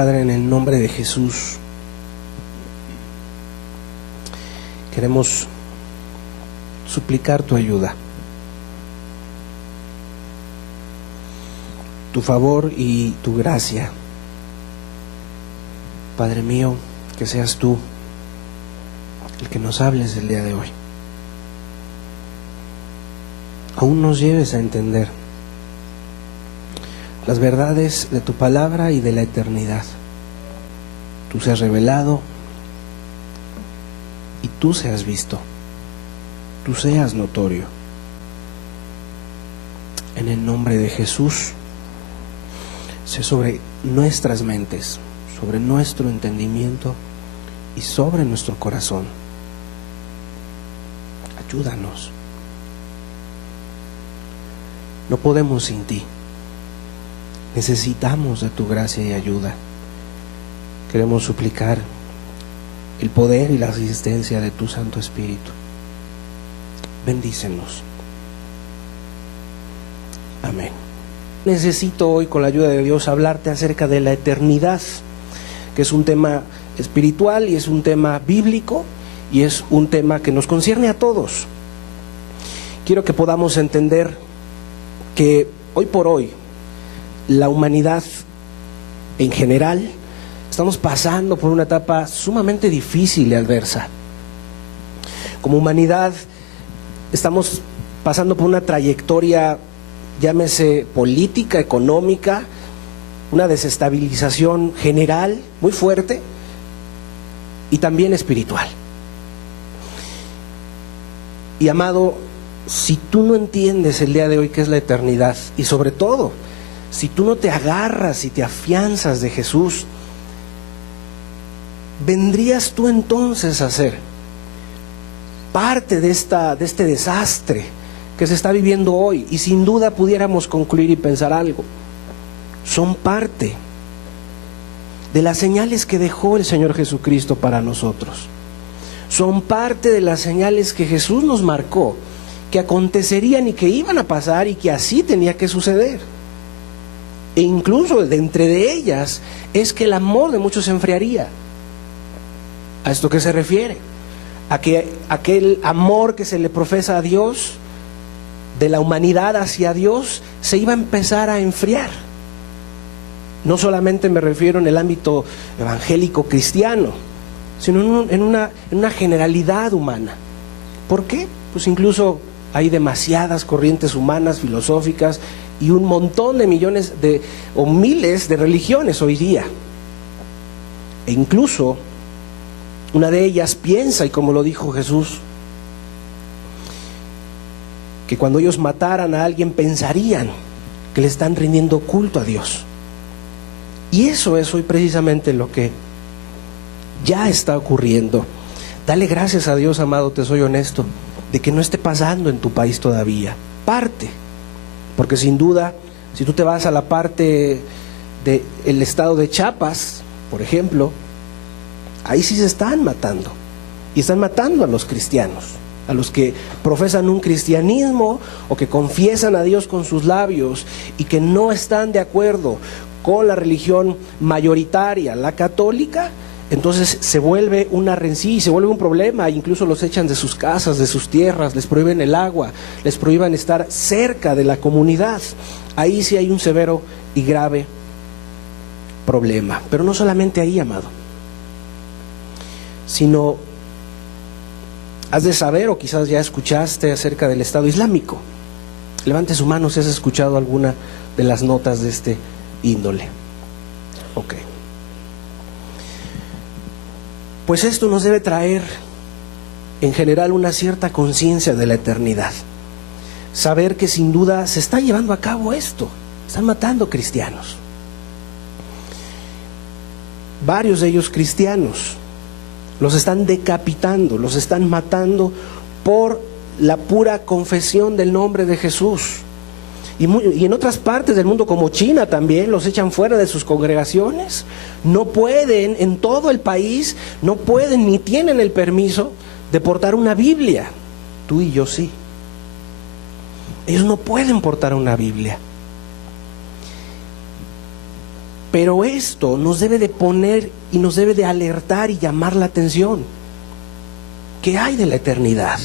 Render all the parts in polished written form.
Padre, en el nombre de Jesús, queremos suplicar tu ayuda, tu favor y tu gracia. Padre mío, que seas tú el que nos hables el día de hoy. Aún nos lleves a entender las verdades de tu palabra y de la eternidad. Tú seas revelado y tú seas visto, tú seas notorio. En el nombre de Jesús, sé sobre nuestras mentes, sobre nuestro entendimiento y sobre nuestro corazón. Ayúdanos. No podemos sin ti. Necesitamos de tu gracia y ayuda. Queremos suplicar el poder y la asistencia de tu Santo Espíritu. Bendícenos. Amén. Necesito hoy, con la ayuda de Dios, hablarte acerca de la eternidad, que es un tema espiritual y es un tema bíblico y es un tema que nos concierne a todos. Quiero que podamos entender que hoy por hoy la humanidad en general estamos pasando por una etapa sumamente difícil y adversa. Como humanidad estamos pasando por una trayectoria, llámese política, económica, una desestabilización general muy fuerte y también espiritual. Y amado, si tú no entiendes el día de hoy qué es la eternidad, y sobre todo, si tú no te agarras y te afianzas de Jesús, ¿vendrías tú entonces a ser parte de este desastre que se está viviendo hoy? Y sin duda pudiéramos concluir y pensar algo: son parte de las señales que dejó el Señor Jesucristo para nosotros. Son parte de las señales que Jesús nos marcó, que acontecerían y que iban a pasar y que así tenía que suceder. E incluso de entre de ellas es que el amor de muchos se enfriaría. ¿A esto qué se refiere? A que aquel amor que se le profesa a Dios, de la humanidad hacia Dios, se iba a empezar a enfriar. No solamente me refiero en el ámbito evangélico cristiano, sino en una generalidad humana. ¿Por qué? Pues incluso hay demasiadas corrientes humanas, filosóficas, y un montón de millones o miles de religiones hoy día. E incluso una de ellas piensa, y como lo dijo Jesús, que cuando ellos mataran a alguien pensarían que le están rindiendo culto a Dios. Y eso es hoy precisamente lo que ya está ocurriendo. Dale gracias a Dios, amado, te soy honesto, de que no esté pasando en tu país todavía. Parte. Porque sin duda, si tú te vas a la parte del estado de Chiapas, por ejemplo, ahí sí se están matando. Y están matando a los cristianos, a los que profesan un cristianismo o que confiesan a Dios con sus labios y que no están de acuerdo con la religión mayoritaria, la católica. Entonces se vuelve una rencilla, se vuelve un problema, incluso los echan de sus casas, de sus tierras, les prohíben el agua, les prohíban estar cerca de la comunidad. Ahí sí hay un severo y grave problema. Pero no solamente ahí, amado, sino has de saber, o quizás ya escuchaste acerca del Estado Islámico. Levante su mano si has escuchado alguna de las notas de este índole. Ok. Pues esto nos debe traer en general una cierta conciencia de la eternidad. Saber que sin duda se está llevando a cabo esto. Están matando cristianos. Varios de ellos cristianos. Los están decapitando, los están matando por la pura confesión del nombre de Jesús. Y en otras partes del mundo, como China también, los echan fuera de sus congregaciones. No pueden, en todo el país, no pueden ni tienen el permiso de portar una Biblia. Tú y yo sí. Ellos no pueden portar una Biblia. Pero esto nos debe de poner y nos debe de alertar y llamar la atención. ¿Qué hay de la eternidad?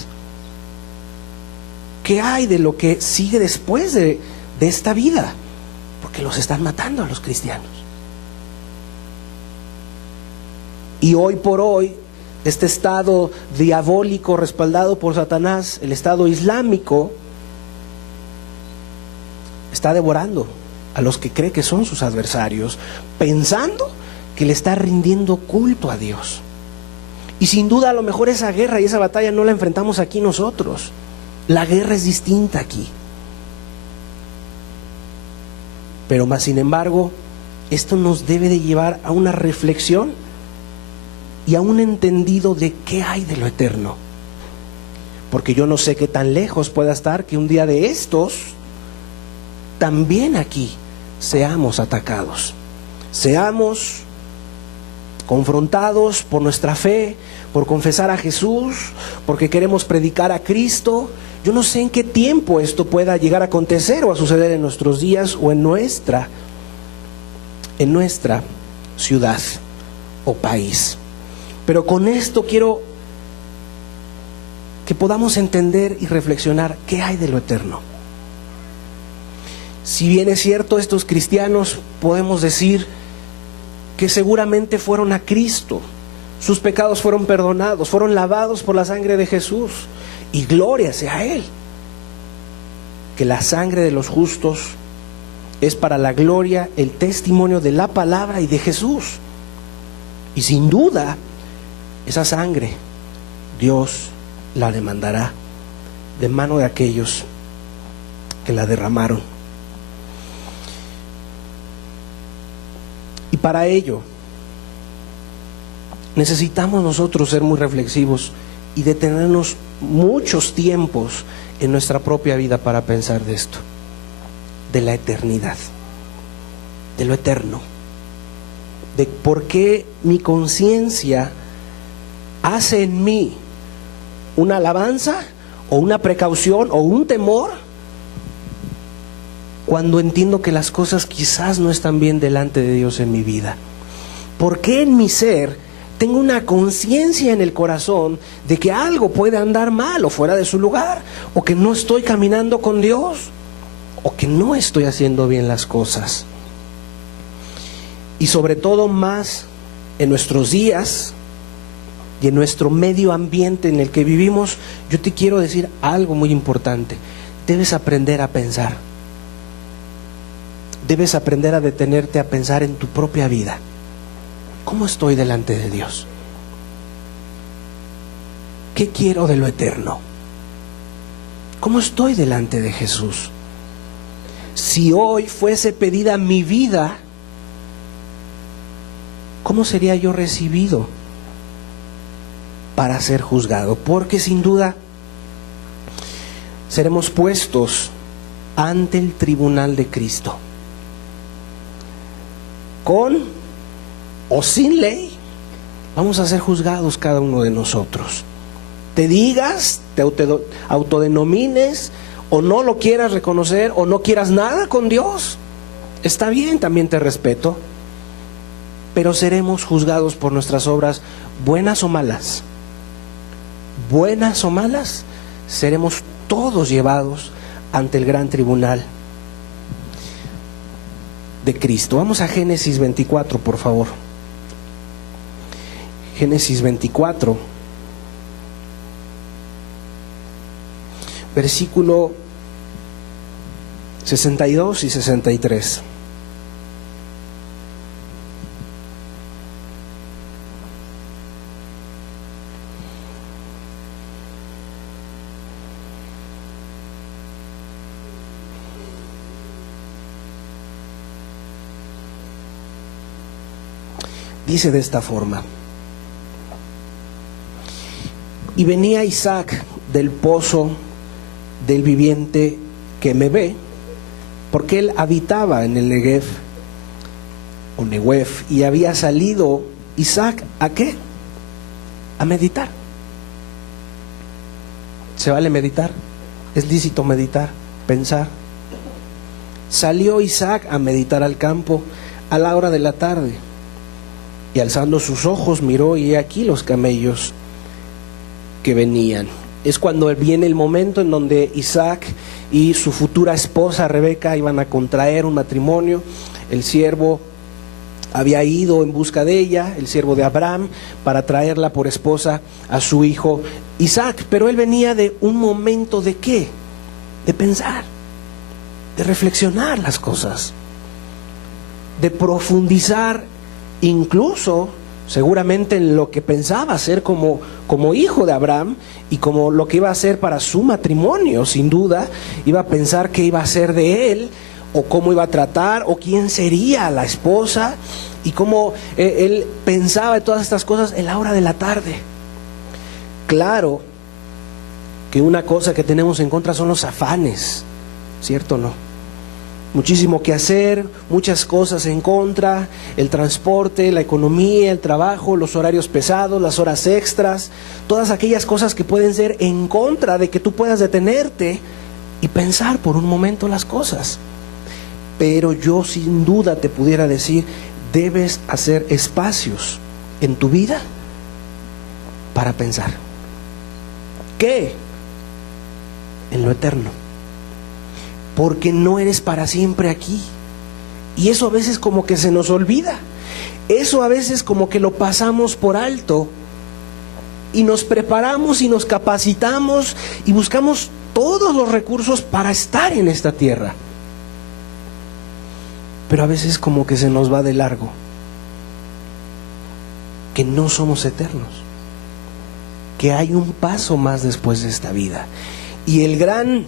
¿Qué hay de lo que sigue después de esta vida? Porque los están matando a los cristianos. Y hoy por hoy, este estado diabólico respaldado por Satanás, el estado islámico, está devorando a los que cree que son sus adversarios, pensando que le está rindiendo culto a Dios. Y sin duda a lo mejor esa guerra y esa batalla no la enfrentamos aquí nosotros. La guerra es distinta aquí. Pero más sin embargo, esto nos debe de llevar a una reflexión y a un entendido de qué hay de lo eterno. Porque yo no sé qué tan lejos pueda estar que un día de estos, también aquí, seamos atacados, seamos confrontados por nuestra fe, por confesar a Jesús, porque queremos predicar a Cristo. Yo no sé en qué tiempo esto pueda llegar a acontecer o a suceder en nuestros días o en nuestra ciudad o país. Pero con esto quiero que podamos entender y reflexionar qué hay de lo eterno. Si bien es cierto, estos cristianos podemos decir que seguramente fueron a Cristo, sus pecados fueron perdonados, fueron lavados por la sangre de Jesús, y gloria sea a Él. Que la sangre de los justos es para la gloria, el testimonio de la palabra y de Jesús. Y sin duda, esa sangre Dios la demandará de mano de aquellos que la derramaron. Y para ello necesitamos nosotros ser muy reflexivos y detenernos muchos tiempos en nuestra propia vida para pensar de esto, de la eternidad, de lo eterno, de por qué mi conciencia hace en mí una alabanza o una precaución o un temor cuando entiendo que las cosas quizás no están bien delante de Dios en mi vida. ¿Por qué en mi ser tengo una conciencia en el corazón de que algo puede andar mal o fuera de su lugar, o que no estoy caminando con Dios, o que no estoy haciendo bien las cosas? Y sobre todo más en nuestros días y en nuestro medio ambiente en el que vivimos, yo te quiero decir algo muy importante. Debes aprender a pensar. Debes aprender a detenerte a pensar en tu propia vida. ¿Cómo estoy delante de Dios? ¿Qué quiero de lo eterno? ¿Cómo estoy delante de Jesús? Si hoy fuese pedida mi vida, ¿cómo sería yo recibido para ser juzgado? Porque sin duda seremos puestos ante el tribunal de Cristo. Con o sin ley, vamos a ser juzgados cada uno de nosotros. Te digas, te autodenomines, o no lo quieras reconocer, o no quieras nada con Dios, está bien, también te respeto. Pero seremos juzgados por nuestras obras, buenas o malas. Buenas o malas, seremos todos llevados ante el gran tribunal de Cristo. Vamos a Génesis 24, por favor. Génesis 24, versículo 62 y 63. Dice de esta forma: y venía Isaac del pozo del viviente que me ve, porque él habitaba en el Negev o Negev, y había salido Isaac ¿a qué? A meditar. ¿Se vale meditar? ¿Es lícito meditar, pensar? Salió Isaac a meditar al campo, a la hora de la tarde. Y alzando sus ojos miró, y he aquí los camellos que venían. Es cuando viene el momento en donde Isaac y su futura esposa Rebeca iban a contraer un matrimonio. El siervo había ido en busca de ella, el siervo de Abraham, para traerla por esposa a su hijo Isaac. Pero él venía de un momento de ¿qué? De pensar, de reflexionar las cosas, de profundizar incluso seguramente en lo que pensaba ser como hijo de Abraham y como lo que iba a hacer para su matrimonio. Sin duda iba a pensar qué iba a hacer de él, o cómo iba a tratar, o quién sería la esposa, y cómo él pensaba de todas estas cosas en la hora de la tarde. Claro que una cosa que tenemos en contra son los afanes, ¿cierto o no? Muchísimo que hacer, muchas cosas en contra, el transporte, la economía, el trabajo, los horarios pesados, las horas extras, todas aquellas cosas que pueden ser en contra de que tú puedas detenerte y pensar por un momento las cosas. Pero yo sin duda te pudiera decir, debes hacer espacios en tu vida para pensar. ¿Qué? En lo eterno. Porque no eres para siempre aquí. Y eso a veces como que se nos olvida. Eso a veces como que lo pasamos por alto. Y nos preparamos y nos capacitamos y buscamos todos los recursos para estar en esta tierra. Pero a veces como que se nos va de largo. Que no somos eternos. Que hay un paso más después de esta vida. Y el gran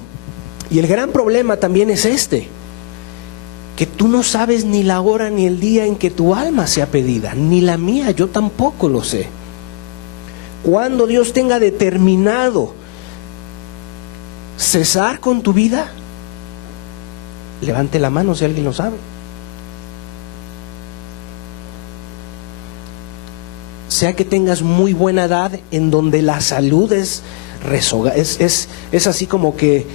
problema también es que tú no sabes ni la hora ni el día en que tu alma sea pedida, ni la mía, yo tampoco lo sé. Cuando Dios tenga determinado cesar con tu vida, levante la mano si alguien lo sabe. Sea que tengas muy buena edad, en donde la salud es así como que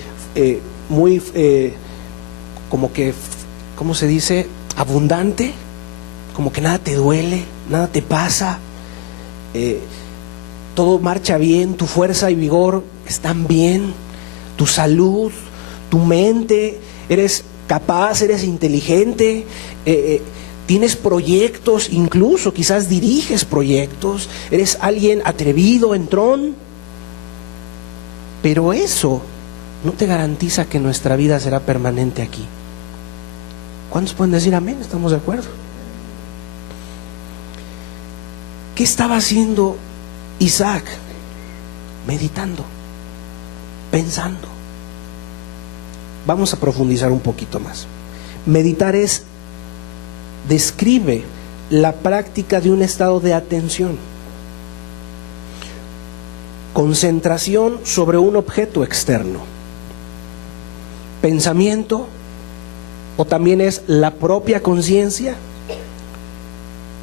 como que, ¿cómo se dice? Abundante, como que nada te duele, nada te pasa, todo marcha bien, tu fuerza y vigor están bien, tu salud, tu mente, eres capaz, eres inteligente, tienes proyectos, incluso quizás diriges proyectos, eres alguien atrevido, entrón. Pero eso no te garantiza que nuestra vida será permanente aquí. ¿Cuántos pueden decir amén? ¿Estamos de acuerdo? ¿Qué estaba haciendo Isaac? Meditando, pensando. Vamos a profundizar un poquito más. Meditar describe la práctica de un estado de atención, concentración sobre un objeto externo, pensamiento, o también es la propia conciencia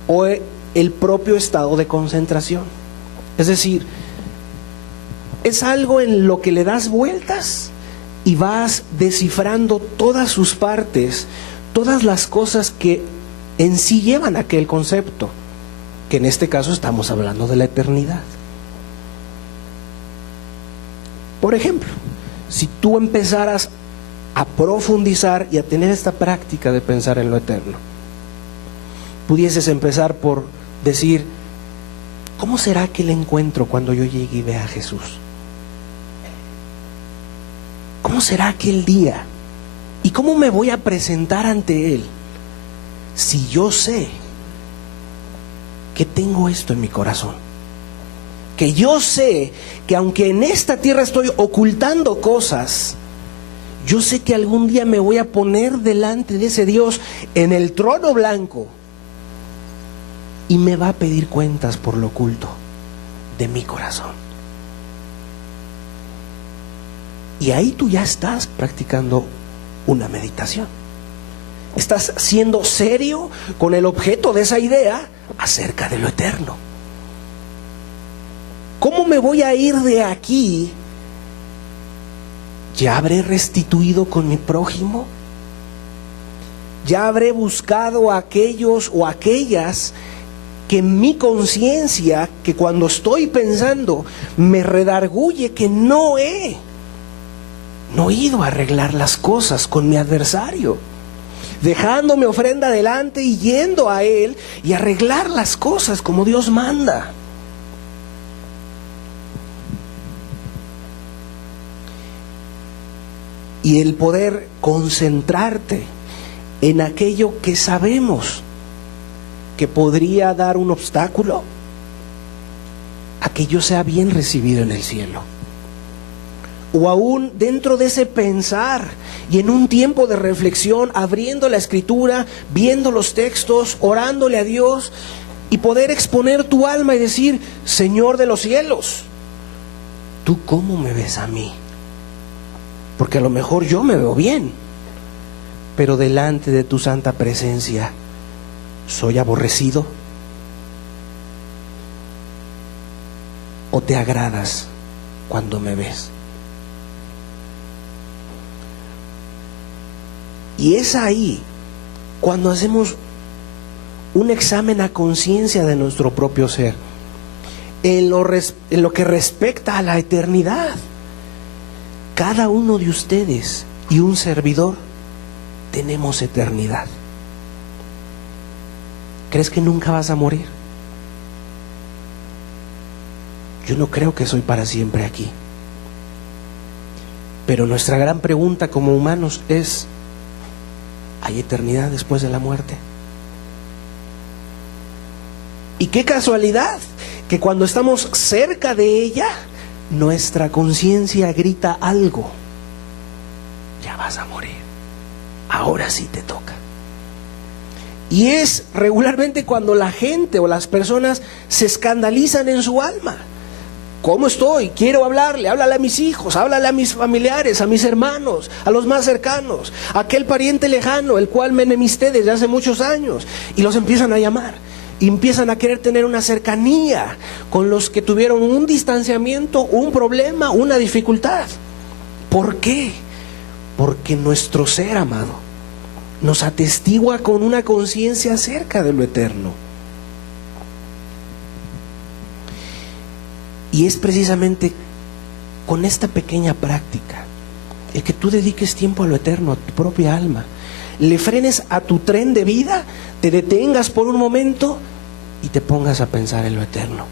o el propio estado de concentración. Es decir, es algo en lo que le das vueltas y vas descifrando todas sus partes, todas las cosas que en sí llevan a aquel concepto, que en este caso estamos hablando de la eternidad. Por ejemplo, si tú empezaras a profundizar y a tener esta práctica de pensar en lo eterno, pudieses empezar por decir, ¿cómo será aquel encuentro cuando yo llegue y vea a Jesús? ¿Cómo será aquel día? ¿Y cómo me voy a presentar ante Él si yo sé que tengo esto en mi corazón? Que yo sé que aunque en esta tierra estoy ocultando cosas, yo sé que algún día me voy a poner delante de ese Dios en el trono blanco y me va a pedir cuentas por lo oculto de mi corazón. Y ahí tú ya estás practicando una meditación. Estás siendo serio con el objeto de esa idea acerca de lo eterno. ¿Cómo me voy a ir de aquí? ¿Ya habré restituido con mi prójimo? Ya habré buscado a aquellos o aquellas que mi conciencia, que cuando estoy pensando, me redarguye que no he ido a arreglar las cosas con mi adversario, dejando mi ofrenda delante y yendo a él y arreglar las cosas como Dios manda. Y el poder concentrarte en aquello que sabemos que podría dar un obstáculo a que yo sea bien recibido en el cielo. O aún dentro de ese pensar y en un tiempo de reflexión, abriendo la Escritura, viendo los textos, orándole a Dios y poder exponer tu alma y decir: Señor de los cielos, ¿tú cómo me ves a mí? Porque a lo mejor yo me veo bien, pero delante de tu santa presencia, ¿soy aborrecido? ¿O te agradas cuando me ves? Y es ahí cuando hacemos un examen a conciencia de nuestro propio ser, en lo que respecta a la eternidad. Cada uno de ustedes y un servidor tenemos eternidad. ¿Crees que nunca vas a morir? Yo no creo que soy para siempre aquí. Pero nuestra gran pregunta como humanos es: ¿hay eternidad después de la muerte? Y qué casualidad que cuando estamos cerca de ella, nuestra conciencia grita algo: ya vas a morir, ahora sí te toca. Y es regularmente cuando la gente o las personas se escandalizan en su alma. ¿Cómo estoy? Quiero hablarle. Háblale a mis hijos, háblale a mis familiares, a mis hermanos, a los más cercanos, a aquel pariente lejano, el cual me enemisté desde hace muchos años. Y los empiezan a llamar. Y empiezan a querer tener una cercanía con los que tuvieron un distanciamiento, un problema, una dificultad. ¿Por qué? Porque nuestro ser amado nos atestigua con una conciencia acerca de lo eterno. Y es precisamente con esta pequeña práctica, el que tú dediques tiempo a lo eterno, a tu propia alma, le frenes a tu tren de vida, te detengas por un momento y te pongas a pensar en lo eterno.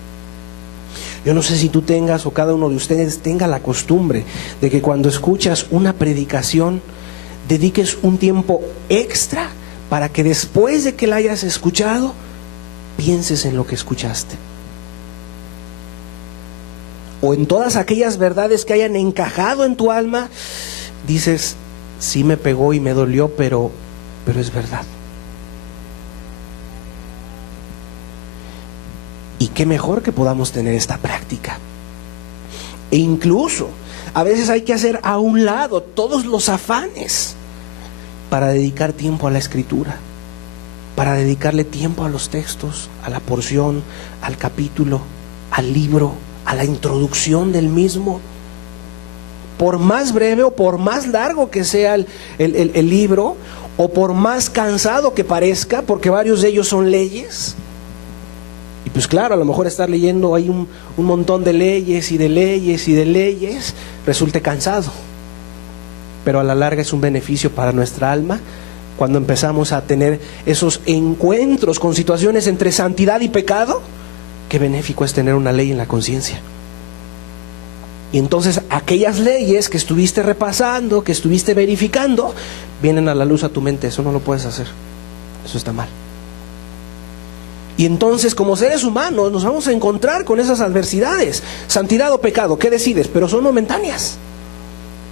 Yo no sé si tú tengas, o cada uno de ustedes tenga la costumbre de que cuando escuchas una predicación, dediques un tiempo extra para que después de que la hayas escuchado, pienses en lo que escuchaste. O en todas aquellas verdades que hayan encajado en tu alma, dices: sí me pegó y me dolió, pero es verdad. Y qué mejor que podamos tener esta práctica. E incluso a veces hay que hacer a un lado todos los afanes para dedicar tiempo a la Escritura, para dedicarle tiempo a los textos, a la porción, al capítulo, al libro, a la introducción del mismo. Por más breve o por más largo que sea el libro, o por más cansado que parezca, porque varios de ellos son leyes. Y pues claro, a lo mejor estar leyendo ahí un montón de leyes y de leyes y de leyes resulte cansado. Pero a la larga es un beneficio para nuestra alma cuando empezamos a tener esos encuentros con situaciones entre santidad y pecado. Qué benéfico es tener una ley en la conciencia. Y entonces aquellas leyes que estuviste repasando, que estuviste verificando, vienen a la luz a tu mente. Eso no lo puedes hacer, eso está mal. Y entonces, como seres humanos, nos vamos a encontrar con esas adversidades. Santidad o pecado, ¿qué decides? Pero son momentáneas.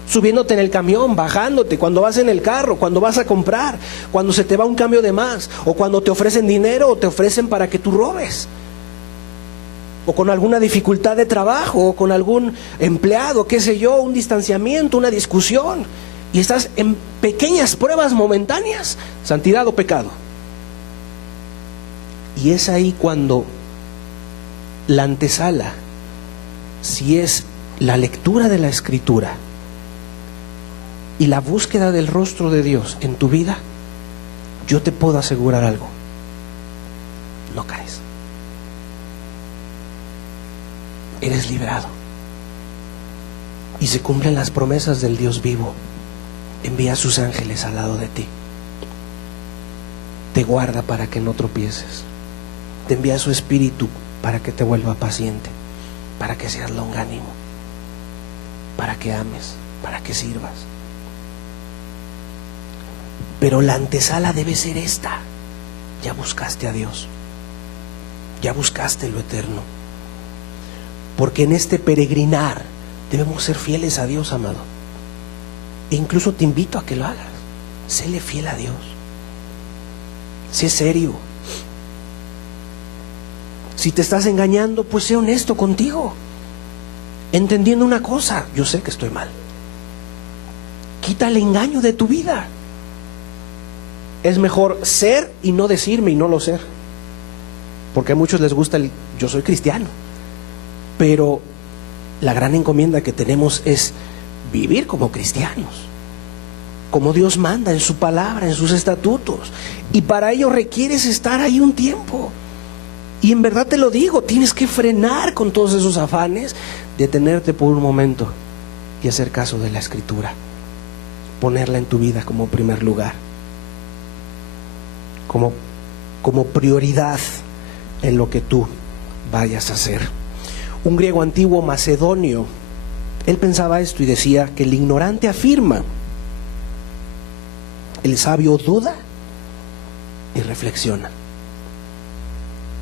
Subiéndote en el camión, bajándote, cuando vas en el carro, cuando vas a comprar, cuando se te va un cambio de más, o cuando te ofrecen dinero o te ofrecen para que tú robes, o con alguna dificultad de trabajo, o con algún empleado, qué sé yo, un distanciamiento, una discusión, y estás en pequeñas pruebas momentáneas. Santidad o pecado. Y es ahí cuando la antesala, si es la lectura de la Escritura y la búsqueda del rostro de Dios en tu vida, yo te puedo asegurar algo: no caes. Eres librado. Y se cumplen las promesas del Dios vivo. Envía a sus ángeles al lado de ti. Te guarda para que no tropieces. Te envía su espíritu para que te vuelva paciente, para que seas longánimo, para que ames, para que sirvas. Pero la antesala debe ser esta: ya buscaste a Dios, ya buscaste lo eterno. Porque en este peregrinar debemos ser fieles a Dios, amado. E incluso te invito a que lo hagas. Séle fiel a Dios. Sé serio. Si te estás engañando, pues sé honesto contigo, entendiendo una cosa: yo sé que estoy mal. Quita el engaño de tu vida. Es mejor ser y no decirme y no lo ser, porque a muchos les gusta el yo soy cristiano, pero la gran encomienda que tenemos es vivir como cristianos, como Dios manda en su palabra, en sus estatutos, y para ello requieres estar ahí un tiempo. Y en verdad te lo digo, tienes que frenar con todos esos afanes, detenerte por un momento y hacer caso de la Escritura, ponerla en tu vida como primer lugar, como prioridad en lo que tú vayas a hacer. Un griego antiguo macedonio, él pensaba esto y decía que el ignorante afirma, el sabio duda y reflexiona.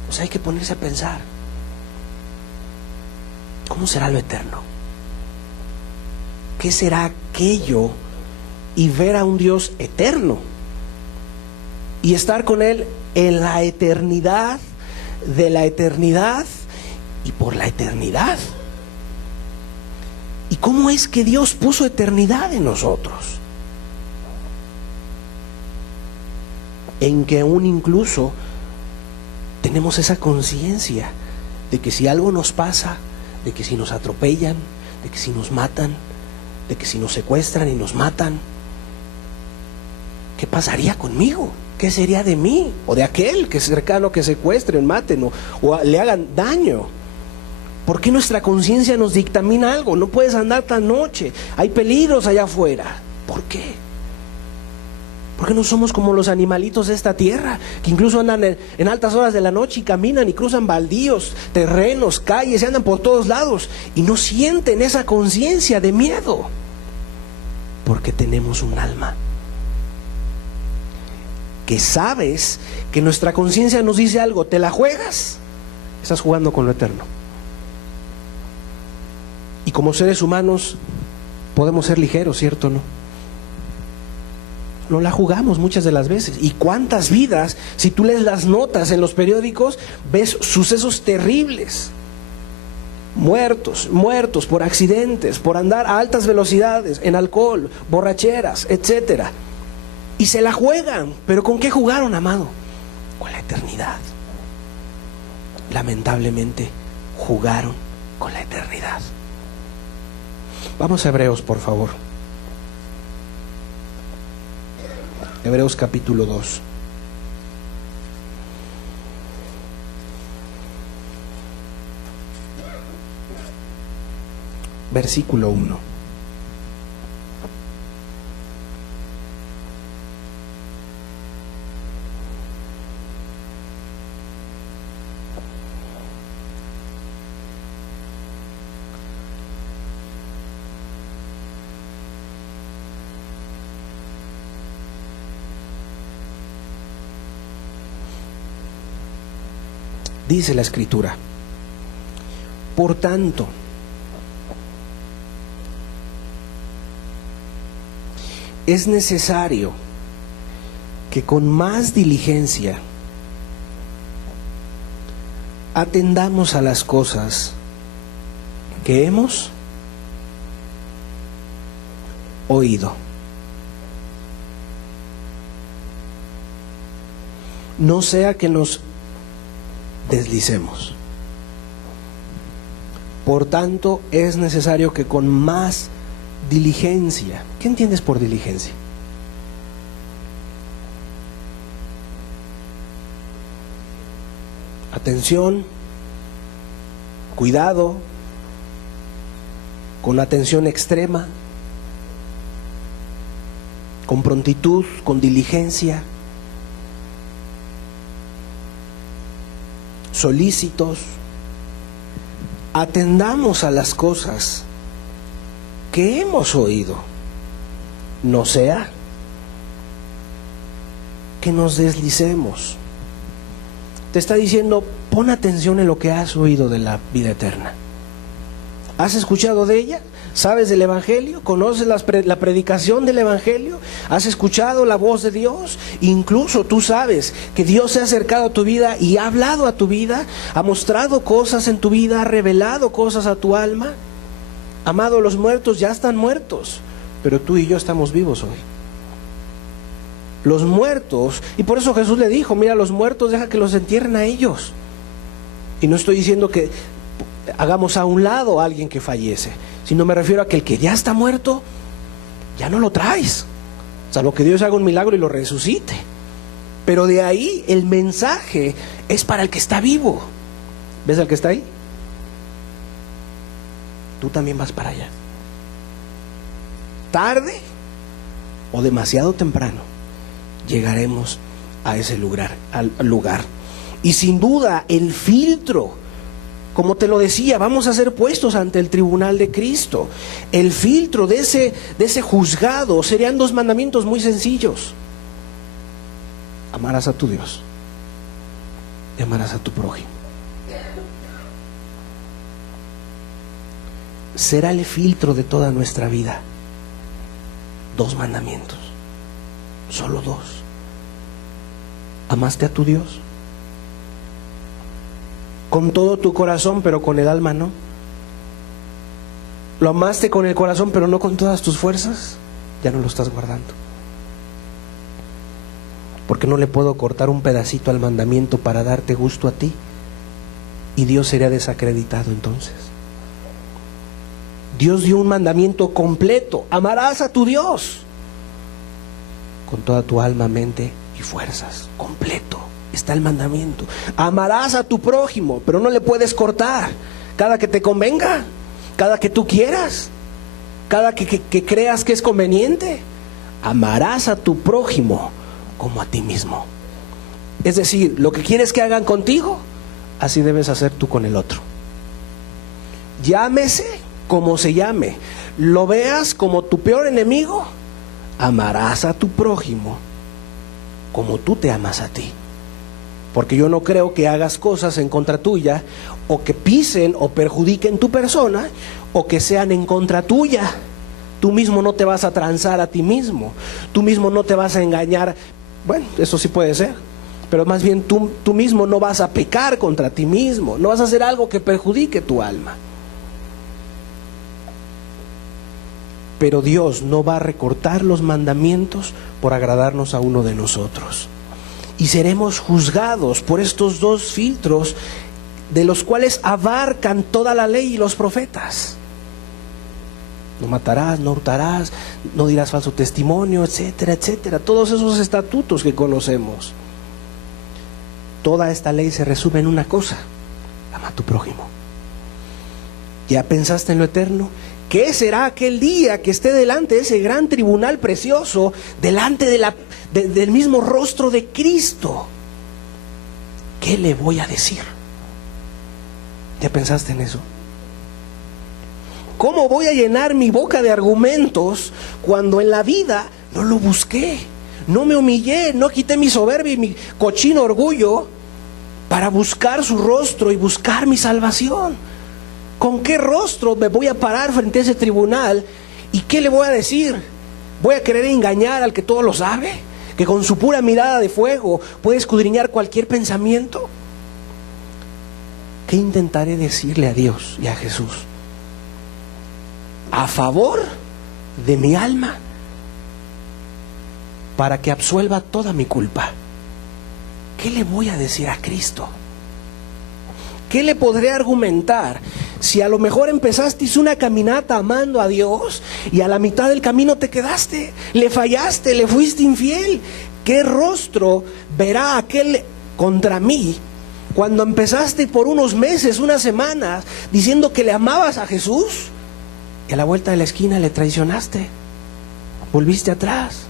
O sea, hay que ponerse a pensar: ¿cómo será lo eterno? ¿Qué será aquello? Y ver a un Dios eterno y estar con Él en la eternidad, de la eternidad y por la eternidad. ¿Y cómo es que Dios puso eternidad en nosotros? En que aún incluso tenemos esa conciencia de que si algo nos pasa, de que si nos atropellan, de que si nos matan, de que si nos secuestran y nos matan, ¿qué pasaría conmigo? ¿Qué sería de mí o de aquel que es cercano que secuestren, maten o le hagan daño? ¿Por qué nuestra conciencia nos dictamina algo? No puedes andar tan noche, hay peligros allá afuera. ¿Por qué? Porque no somos como los animalitos de esta tierra, que incluso andan en altas horas de la noche y caminan y cruzan baldíos, terrenos, calles, y andan por todos lados y no sienten esa conciencia de miedo, porque tenemos un alma que sabes que nuestra conciencia nos dice algo. ¿Te la juegas? Estás jugando con lo eterno. Y como seres humanos podemos ser ligeros, ¿cierto o no? No la jugamos muchas de las veces. ¿Y cuántas vidas, si tú lees las notas en los periódicos, ves sucesos terribles? Muertos por accidentes, por andar a altas velocidades, en alcohol, borracheras, etcétera. Y se la juegan. ¿Pero con qué jugaron, amado? Con la eternidad. Lamentablemente jugaron con la eternidad. Vamos a Hebreos, por favor. Hebreos capítulo 2. Versículo 1. Dice la Escritura: por tanto, es necesario que con más diligencia atendamos a las cosas que hemos oído. No sea que nos deslicemos. Por tanto, es necesario que con más diligencia. ¿Qué entiendes por diligencia? atención, cuidado, con atención extrema, con prontitud, con diligencia, solícitos. Atendamos a las cosas que hemos oído, no sea que nos deslicemos. Te está diciendo, pon atención en lo que has oído de la vida eterna. ¿Has escuchado de ella? ¿Sabes del Evangelio? ¿Conoces la predicación del Evangelio? ¿Has escuchado la voz de Dios? Incluso tú sabes que Dios se ha acercado a tu vida y ha hablado a tu vida, ha mostrado cosas en tu vida, ha revelado cosas a tu alma. Amado, los muertos ya están muertos, pero tú y yo estamos vivos hoy. Los muertos, y por eso Jesús le dijo, mira, los muertos deja que los entierren a ellos. Y no estoy diciendo que hagamos a un lado a alguien que fallece, sino me refiero a que el que ya está muerto, ya no lo traes, salvo que Dios haga un milagro y lo resucite. Pero de ahí el mensaje es para el que está vivo. ¿Ves al que está ahí? Tú también vas para allá. Tarde o demasiado temprano llegaremos a ese lugar, al lugar. Y sin duda el filtro, como te lo decía, vamos a ser puestos ante el tribunal de Cristo. El filtro de ese juzgado serían 2 mandamientos muy sencillos: amarás a tu Dios y amarás a tu prójimo. Será el filtro de toda nuestra vida. 2 mandamientos, solo 2. ¿Amaste a tu Dios? Con todo tu corazón, pero con el alma no. ¿Lo amaste con el corazón, pero no con todas tus fuerzas? Ya no lo estás guardando. Porque no le puedo cortar un pedacito al mandamiento para darte gusto a ti, y Dios sería desacreditado entonces. Dios dio un mandamiento completo: amarás a tu Dios con toda tu alma, mente y fuerzas. Completo está el mandamiento. Amarás a tu prójimo, pero no le puedes cortar cada que te convenga, cada que tú quieras, cada que creas que es conveniente. Amarás a tu prójimo como a ti mismo. Es decir, lo que quieres que hagan contigo, así debes hacer tú con el otro. Llámese como se llame, lo veas como tu peor enemigo, amarás a tu prójimo como tú te amas a ti. Porque yo no creo que hagas cosas en contra tuya, o que pisen o perjudiquen tu persona, o que sean en contra tuya. Tú mismo no te vas a transar a ti mismo, tú mismo no te vas a engañar. Bueno, eso sí puede ser, pero más bien tú mismo no vas a pecar contra ti mismo, no vas a hacer algo que perjudique tu alma. Pero Dios no va a recortar los mandamientos por agradarnos a uno de nosotros. Y seremos juzgados por estos 2 filtros, de los cuales abarcan toda la ley y los profetas. No matarás, no hurtarás, no dirás falso testimonio, etcétera, etcétera. Todos esos estatutos que conocemos. Toda esta ley se resume en una cosa: ama a tu prójimo. ¿Ya pensaste en lo eterno? ¿Qué será aquel día que esté delante de ese gran tribunal precioso, delante del mismo rostro de Cristo? ¿Qué le voy a decir? ¿Ya pensaste en eso? ¿Cómo voy a llenar mi boca de argumentos cuando en la vida no lo busqué? No me humillé, no quité mi soberbia y mi cochino orgullo para buscar su rostro y buscar mi salvación. ¿Con qué rostro me voy a parar frente a ese tribunal? ¿Y qué le voy a decir? ¿Voy a querer engañar al que todo lo sabe? ¿Que con su pura mirada de fuego puede escudriñar cualquier pensamiento? ¿Qué intentaré decirle a Dios y a Jesús a favor de mi alma, para que absuelva toda mi culpa? ¿Qué le voy a decir a Cristo? ¿Qué le podré argumentar si a lo mejor empezaste una caminata amando a Dios y a la mitad del camino te quedaste, le fallaste, le fuiste infiel? ¿Qué rostro verá aquel contra mí Cuando empezaste por unos meses, unas semanas, diciendo que le amabas a Jesús, y a la vuelta de la esquina le traicionaste, volviste atrás,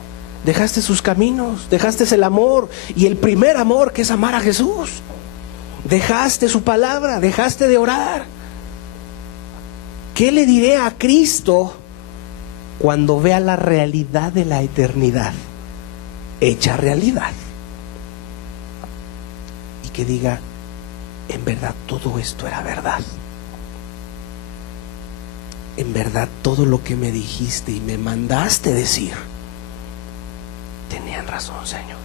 dejaste sus caminos, dejaste el amor, y el primer amor, que es amar a Jesús. Dejaste su palabra, dejaste de orar. ¿Qué le diré a Cristo cuando vea la realidad de la eternidad hecha realidad? Y que diga, en verdad todo esto era verdad. En verdad todo lo que me dijiste y me mandaste decir, tenían razón, Señor.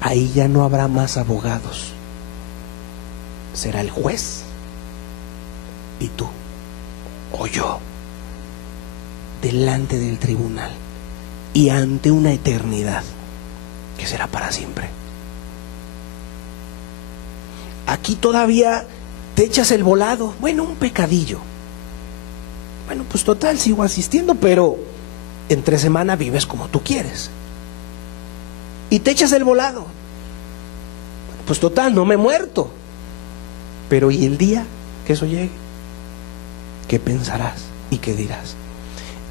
Ahí ya no habrá más abogados. Será el juez y tú o yo delante del tribunal y ante una eternidad que será para siempre. Aquí todavía te echas el volado. Bueno, un pecadillo. Bueno, pues total, sigo asistiendo, pero entre semana vives como tú quieres. Y te echas el volado. Pues total, no me he muerto. Pero ¿y el día que eso llegue? ¿Qué pensarás y qué dirás?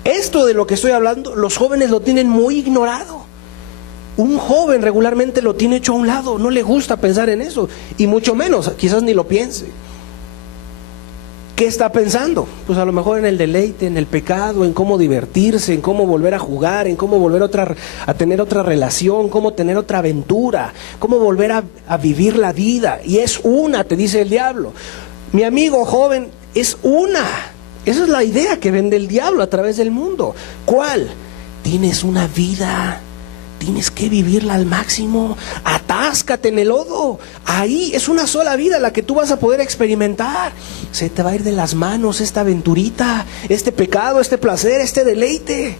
Esto de lo que estoy hablando, los jóvenes lo tienen muy ignorado. Un joven regularmente lo tiene hecho a un lado, no le gusta pensar en eso, y mucho menos, quizás ni lo piense. ¿Qué está pensando? Pues a lo mejor en el deleite, en el pecado, en cómo divertirse, en cómo volver a jugar, en cómo volver a tener otra relación, cómo tener otra aventura, cómo volver a vivir la vida. Y es una, te dice el diablo. Mi amigo joven, es una. Esa es la idea que vende el diablo a través del mundo. ¿Cuál? Tienes una vida, tienes que vivirla al máximo, atáscate en el lodo, ahí es una sola vida la que tú vas a poder experimentar. Se te va a ir de las manos esta aventurita, este pecado, este placer, este deleite.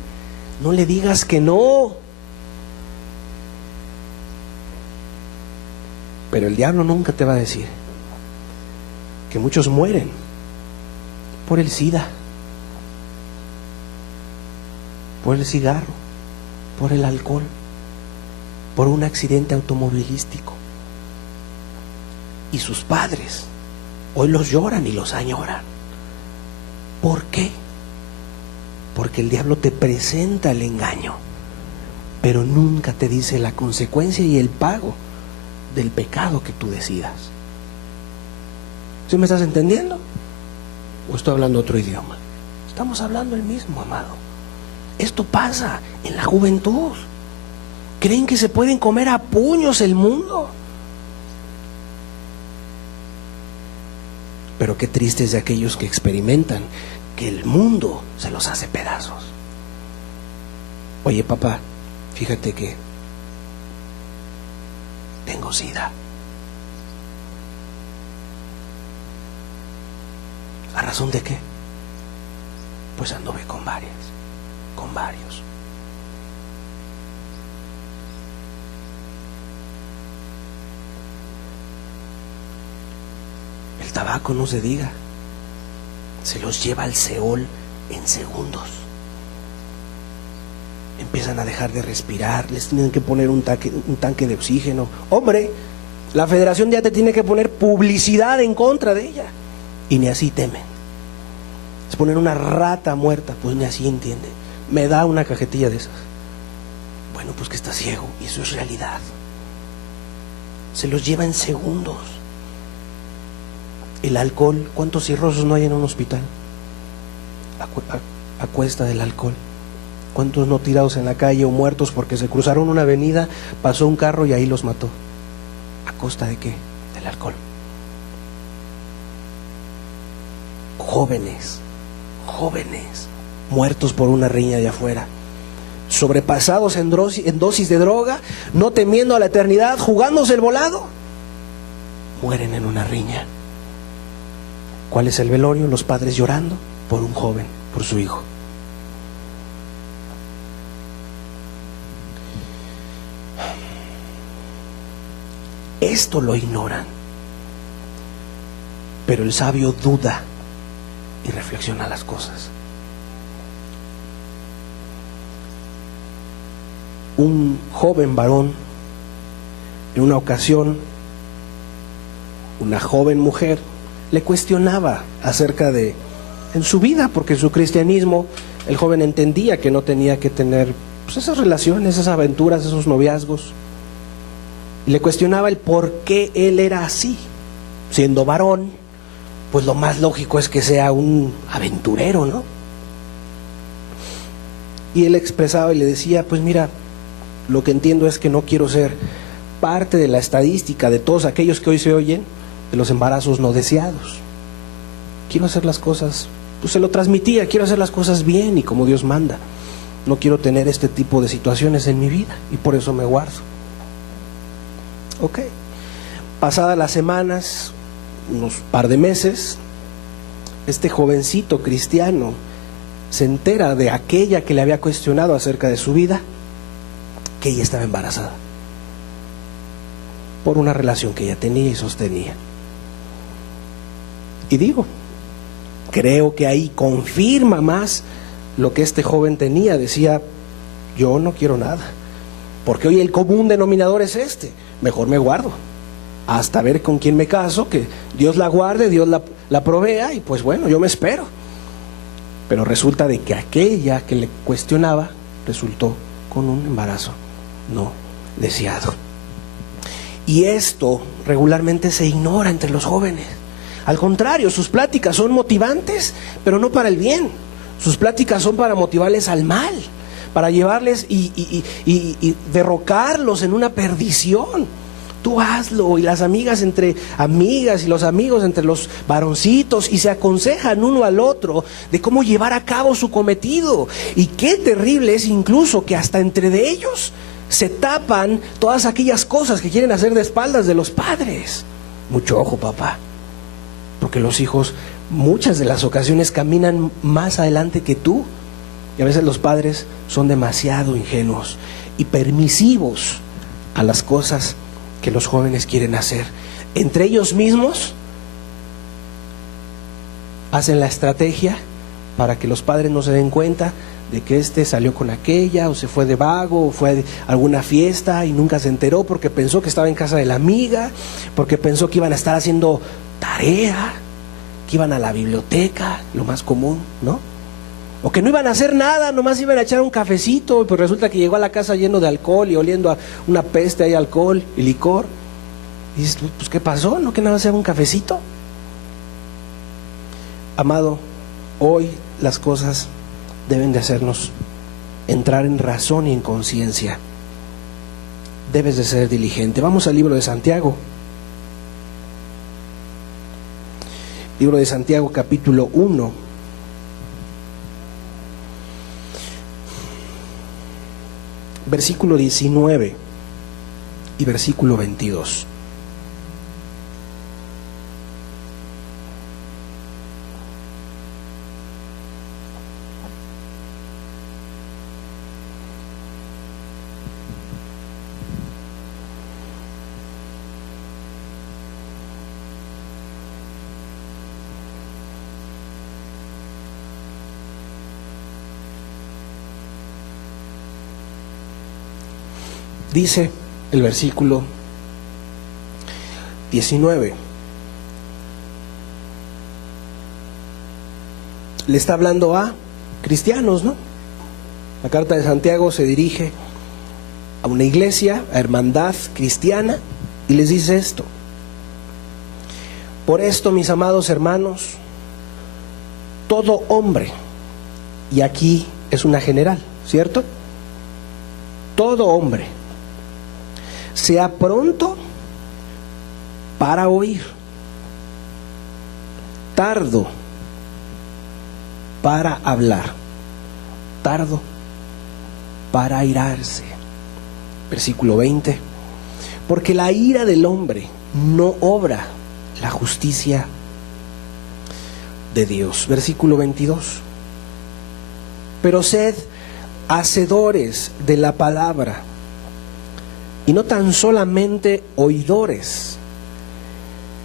No le digas que no. Pero el diablo nunca te va a decir que muchos mueren por el SIDA, por el cigarro, por el alcohol, por un accidente automovilístico. Y sus padres hoy los lloran y los añoran. ¿Por qué? Porque el diablo te presenta el engaño, pero nunca te dice la consecuencia y el pago del pecado que tú decidas. ¿Sí me estás entendiendo? ¿O estoy hablando otro idioma? Estamos hablando el mismo, amado. Esto pasa en la juventud. ¿Creen que se pueden comer a puños el mundo? Pero qué tristes de aquellos que experimentan que el mundo se los hace pedazos. Oye, papá, fíjate que tengo SIDA. ¿A razón de qué? Pues anduve con varios. El tabaco, no se diga, se los lleva al Seol en segundos. Empiezan a dejar de respirar, les tienen que poner un tanque de oxígeno. Hombre, la federación ya te tiene que poner publicidad en contra de ella, y ni así temen. Es poner una rata muerta, pues ni así entiende. Me da una cajetilla de esas. Bueno, pues que está ciego, y eso es realidad. Se los lleva en segundos. El alcohol, ¿cuántos cirrosos no hay en un hospital? A cuesta del alcohol. ¿Cuántos no tirados en la calle o muertos porque se cruzaron una avenida, pasó un carro y ahí los mató? ¿A costa de qué? Del alcohol. Jóvenes, muertos por una riña de afuera, sobrepasados en dosis de droga, no temiendo a la eternidad, jugándose el volado, mueren en una riña. ¿Cuál es el velorio? Los padres llorando por un joven, por su hijo. Esto lo ignoran, pero el sabio duda y reflexiona las cosas. Un joven varón En una ocasión, una joven mujer le cuestionaba acerca de, en su vida, porque en su cristianismo el joven entendía que no tenía que tener pues, esas relaciones, esas aventuras, esos noviazgos. Y le cuestionaba el por qué él era así. Siendo varón, pues lo más lógico es que sea un aventurero, ¿no? Y él expresaba y le decía, pues mira, lo que entiendo es que no quiero ser parte de la estadística de todos aquellos que hoy se oyen de los embarazos no deseados. Quiero hacer las cosas, pues se lo transmitía, quiero hacer las cosas bien y como Dios manda. No quiero tener este tipo de situaciones en mi vida y por eso me guardo. Ok. Pasadas las semanas, unos par de meses, este jovencito cristiano se entera de aquella que le había cuestionado acerca de su vida, que ella estaba embarazada por una relación que ella tenía y sostenía. Y digo, creo que ahí confirma más lo que este joven tenía. Decía, yo no quiero nada, porque hoy el común denominador es este, mejor me guardo hasta ver con quién me caso, que Dios la guarde, Dios la provea, y pues bueno, yo me espero. Pero resulta de que aquella que le cuestionaba resultó con un embarazo no deseado. Y esto regularmente se ignora entre los jóvenes. Al contrario, sus pláticas son motivantes, pero no para el bien. Sus pláticas son para motivarles al mal, para llevarles y derrocarlos en una perdición. Tú hazlo, y las amigas entre amigas y los amigos entre los varoncitos, y se aconsejan uno al otro de cómo llevar a cabo su cometido. Y qué terrible es incluso que hasta entre de ellos se tapan todas aquellas cosas que quieren hacer de espaldas de los padres. Mucho ojo, papá, porque los hijos muchas de las ocasiones caminan más adelante que tú, y a veces los padres son demasiado ingenuos y permisivos a las cosas que los jóvenes quieren hacer. Entre ellos mismos hacen la estrategia para que los padres no se den cuenta de que este salió con aquella, o se fue de vago, o fue a alguna fiesta y nunca se enteró porque pensó que estaba en casa de la amiga, porque pensó que iban a estar haciendo tarea, que iban a la biblioteca, lo más común, ¿no? O que no iban a hacer nada, nomás iban a echar un cafecito, y pues resulta que llegó a la casa lleno de alcohol y oliendo a una peste ahí, alcohol y licor. Y dices, pues ¿qué pasó? ¿No que nada más era un cafecito? Amado, hoy las cosas deben de hacernos entrar en razón y en conciencia. Debes de ser diligente. Vamos al libro de Santiago. Libro de Santiago, capítulo 1. Versículo 19 y versículo 22. Dice el versículo 19. Le está hablando a cristianos, ¿no? La carta de Santiago se dirige a una iglesia, a hermandad cristiana, y les dice esto: por esto, mis amados hermanos, todo hombre, y aquí es una general, ¿cierto? Todo hombre sea pronto para oír, tardo para hablar, tardo para airarse. Versículo 20. Porque la ira del hombre no obra la justicia de Dios. Versículo 22. Pero sed hacedores de la palabra, y no tan solamente oidores,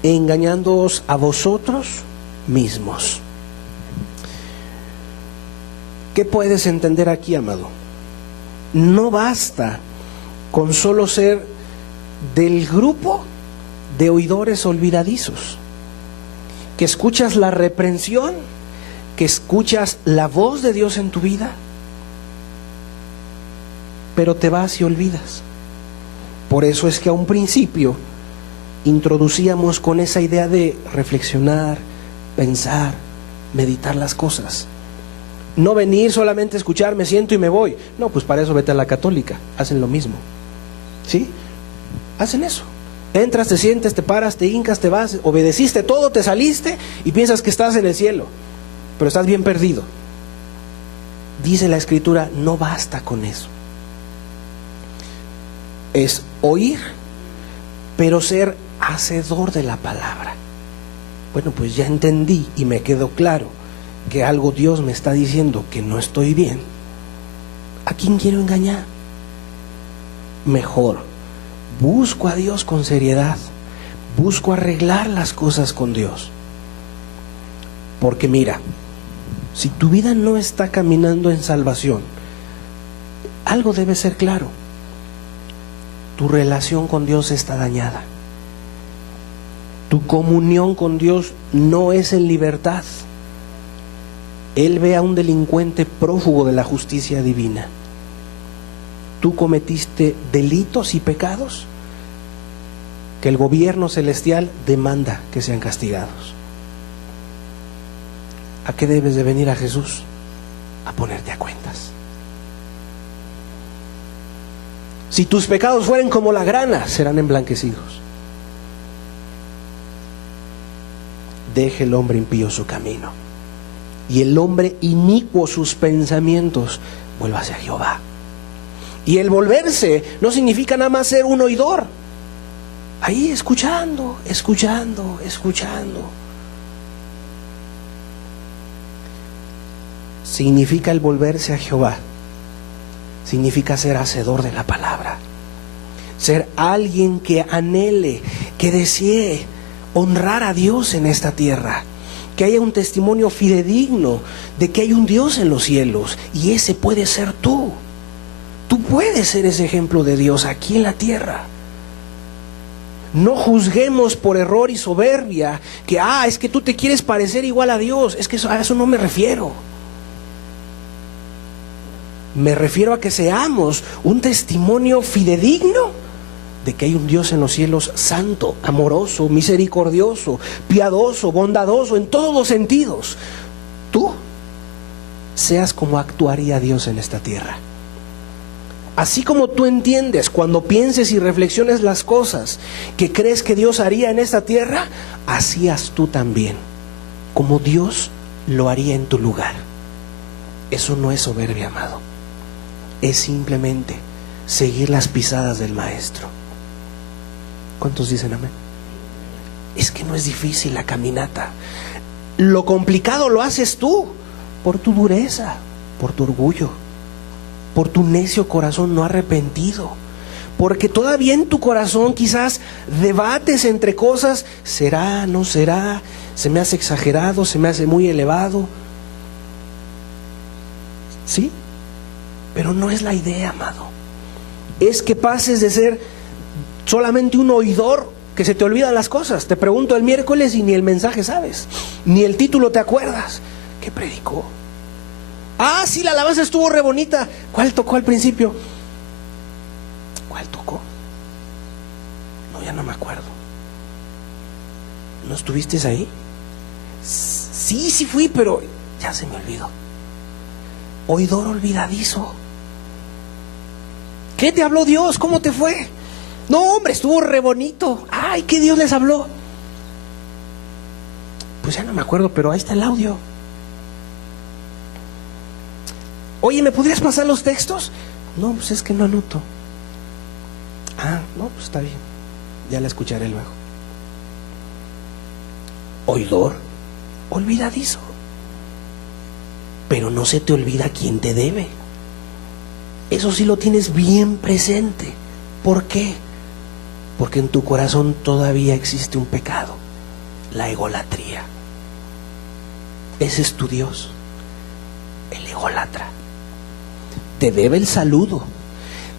engañándoos a vosotros mismos. ¿Qué puedes entender aquí, amado? No basta con solo ser del grupo de oidores olvidadizos, que escuchas la reprensión, que escuchas la voz de Dios en tu vida, pero te vas y olvidas. Por eso es que a un principio introducíamos con esa idea de reflexionar, pensar, meditar las cosas. No venir solamente a escuchar, me siento y me voy. No, pues para eso vete a la católica, hacen lo mismo. ¿Sí? Hacen eso. Entras, te sientes, te paras, te hincas, te vas, obedeciste todo, te saliste y piensas que estás en el cielo, pero estás bien perdido. Dice la Escritura, no basta con eso. Es oír, pero ser hacedor de la palabra. Bueno, pues ya entendí y me quedó claro que algo Dios me está diciendo que no estoy bien. ¿A quién quiero engañar? Mejor busco a Dios con seriedad, busco arreglar las cosas con Dios. Porque mira, si tu vida no está caminando en salvación, algo debe ser claro: tu relación con Dios está dañada. Tu comunión con Dios no es en libertad. Él ve a un delincuente prófugo de la justicia divina. Tú cometiste delitos y pecados que el gobierno celestial demanda que sean castigados. ¿A qué debes de venir a Jesús? A ponerte a cuentas. Si tus pecados fueren como la grana, serán emblanquecidos. Deje el hombre impío su camino, y el hombre inicuo sus pensamientos. Vuelva hacia Jehová. Y el volverse no significa nada más ser un oidor, ahí escuchando. Significa el volverse a Jehová, significa ser hacedor de la palabra, ser alguien que anhele, que desee honrar a Dios en esta tierra, que haya un testimonio fidedigno de que hay un Dios en los cielos, y ese puede ser tú. Tú puedes ser ese ejemplo de Dios aquí en la tierra. No juzguemos por error y soberbia que, es que tú te quieres parecer igual a Dios. Es que a eso no me refiero. Me refiero a que seamos un testimonio fidedigno de que hay un Dios en los cielos santo, amoroso, misericordioso, piadoso, bondadoso en todos los sentidos. Tú seas como actuaría Dios en esta tierra. Así como tú entiendes cuando pienses y reflexiones las cosas que crees que Dios haría en esta tierra, así haz tú también, como Dios lo haría en tu lugar. Eso no es soberbia, amado. Es simplemente seguir las pisadas del Maestro. ¿Cuántos dicen amén? Es que no es difícil la caminata. Lo complicado lo haces tú, por tu dureza, por tu orgullo, por tu necio corazón no arrepentido, porque todavía en tu corazón quizás debates entre cosas: ¿será, no será? ¿Se me hace exagerado? ¿Se me hace muy elevado? ¿Sí? Pero no es la idea, amado. Es que pases de ser solamente un oidor que se te olvidan las cosas. Te pregunto el miércoles y ni el mensaje sabes, ni el título te acuerdas. ¿Qué predicó? Sí, la alabanza estuvo re bonita. ¿Cuál tocó al principio? ¿Cuál tocó? No, ya no me acuerdo. ¿No estuviste ahí? Sí fui, pero ya se me olvidó. Oidor olvidadizo. ¿Qué te habló Dios? ¿Cómo te fue? No, hombre, estuvo re bonito. ¿Qué Dios les habló? Pues ya no me acuerdo, pero ahí está el audio. Oye, ¿me podrías pasar los textos? No, pues es que no anoto. No, pues está bien, ya la escucharé luego. Oidor olvidadizo. Pero no se te olvida quién te debe. Eso sí lo tienes bien presente. ¿Por qué? Porque en tu corazón todavía existe un pecado: la egolatría. Ese es tu Dios, el ególatra. Te debe el saludo,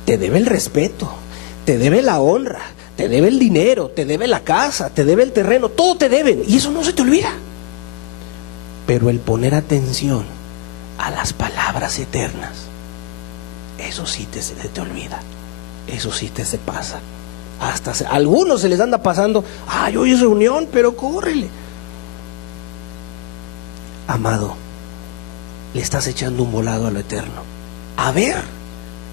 te debe el respeto, te debe la honra, te debe el dinero, te debe la casa, te debe el terreno, todo te deben, y eso no se te olvida. Pero el poner atención a las palabras eternas, eso sí se te olvida, eso sí se pasa. A algunos se les anda pasando, ay, hoy es reunión, pero córrele. Amado, le estás echando un volado a lo eterno. A ver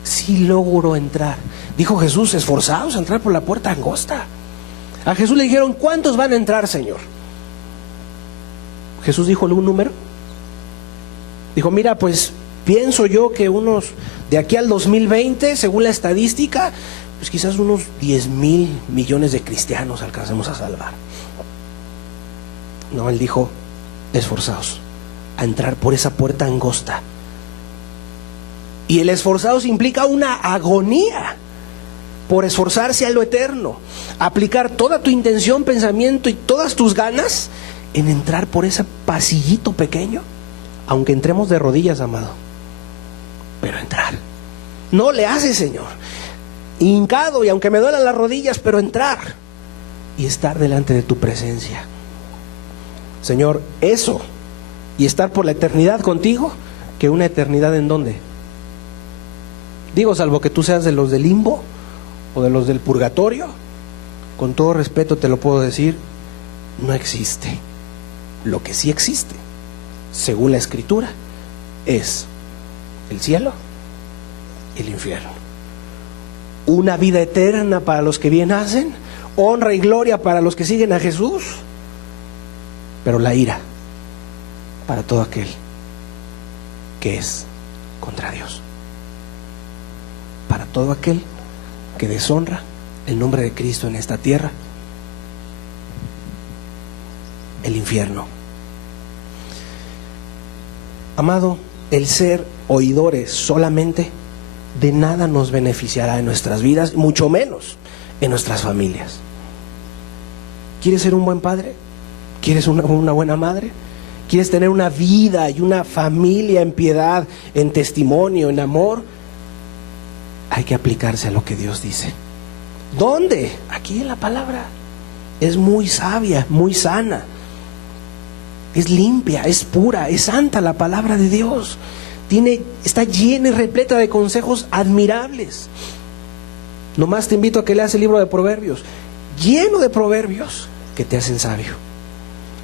si logro entrar. Dijo Jesús, esforzados a entrar por la puerta angosta. A Jesús le dijeron, ¿cuántos van a entrar, Señor? Jesús dijo un número. Dijo, mira, pues pienso yo que unos, de aquí al 2020, según la estadística, pues quizás unos 10,000 millones de cristianos alcancemos a salvar. No, él dijo, esforzados a entrar por esa puerta angosta. Y el esforzados implica una agonía por esforzarse a lo eterno, aplicar toda tu intención, pensamiento y todas tus ganas en entrar por ese pasillito pequeño, aunque entremos de rodillas, amado, pero entrar. No le hace, Señor, hincado, y aunque me duelan las rodillas, pero entrar y estar delante de tu presencia. Señor, eso, y estar por la eternidad contigo, que una eternidad ¿en dónde? Digo, salvo que tú seas de los del limbo o de los del purgatorio, con todo respeto te lo puedo decir, no existe. Lo que sí existe, según la Escritura, es el cielo, el infierno. Una vida eterna para los que bien hacen, honra y gloria para los que siguen a Jesús, pero la ira para todo aquel que es contra Dios, para todo aquel que deshonra el nombre de Cristo en esta tierra, el infierno. Amado, el ser oidores solamente de nada nos beneficiará en nuestras vidas, mucho menos en nuestras familias. ¿Quieres ser un buen padre? ¿Quieres una buena madre? ¿Quieres tener una vida y una familia en piedad, en testimonio, en amor? Hay que aplicarse a lo que Dios dice. ¿Dónde? Aquí en la palabra. Es muy sabia, muy sana. Es limpia, es pura, es santa la palabra de Dios. Está llena y repleta de consejos admirables. Nomás te invito a que leas el libro de Proverbios, lleno de proverbios que te hacen sabio.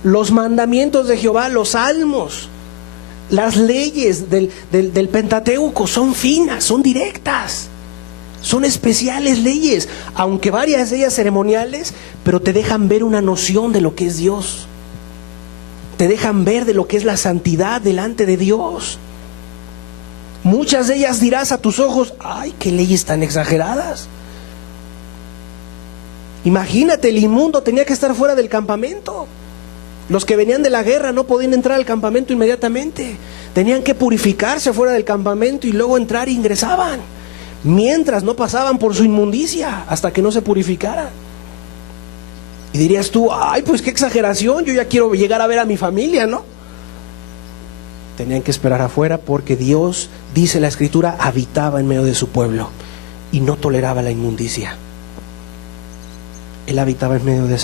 Los mandamientos de Jehová, los salmos, las leyes del Pentateuco son finas, son directas, son especiales leyes, aunque varias de ellas ceremoniales, pero te dejan ver una noción de lo que es Dios. Te dejan ver de lo que es la santidad delante de Dios. Muchas de ellas dirás a tus ojos, ¡ay, qué leyes tan exageradas! Imagínate, el inmundo tenía que estar fuera del campamento. Los que venían de la guerra no podían entrar al campamento inmediatamente. Tenían que purificarse fuera del campamento y luego entrar e ingresaban. Mientras no pasaban por su inmundicia hasta que no se purificara. Y dirías tú, ay, pues qué exageración, yo ya quiero llegar a ver a mi familia, ¿no? Tenían que esperar afuera porque Dios, dice la Escritura, habitaba en medio de su pueblo y no toleraba la inmundicia. Él habitaba en medio de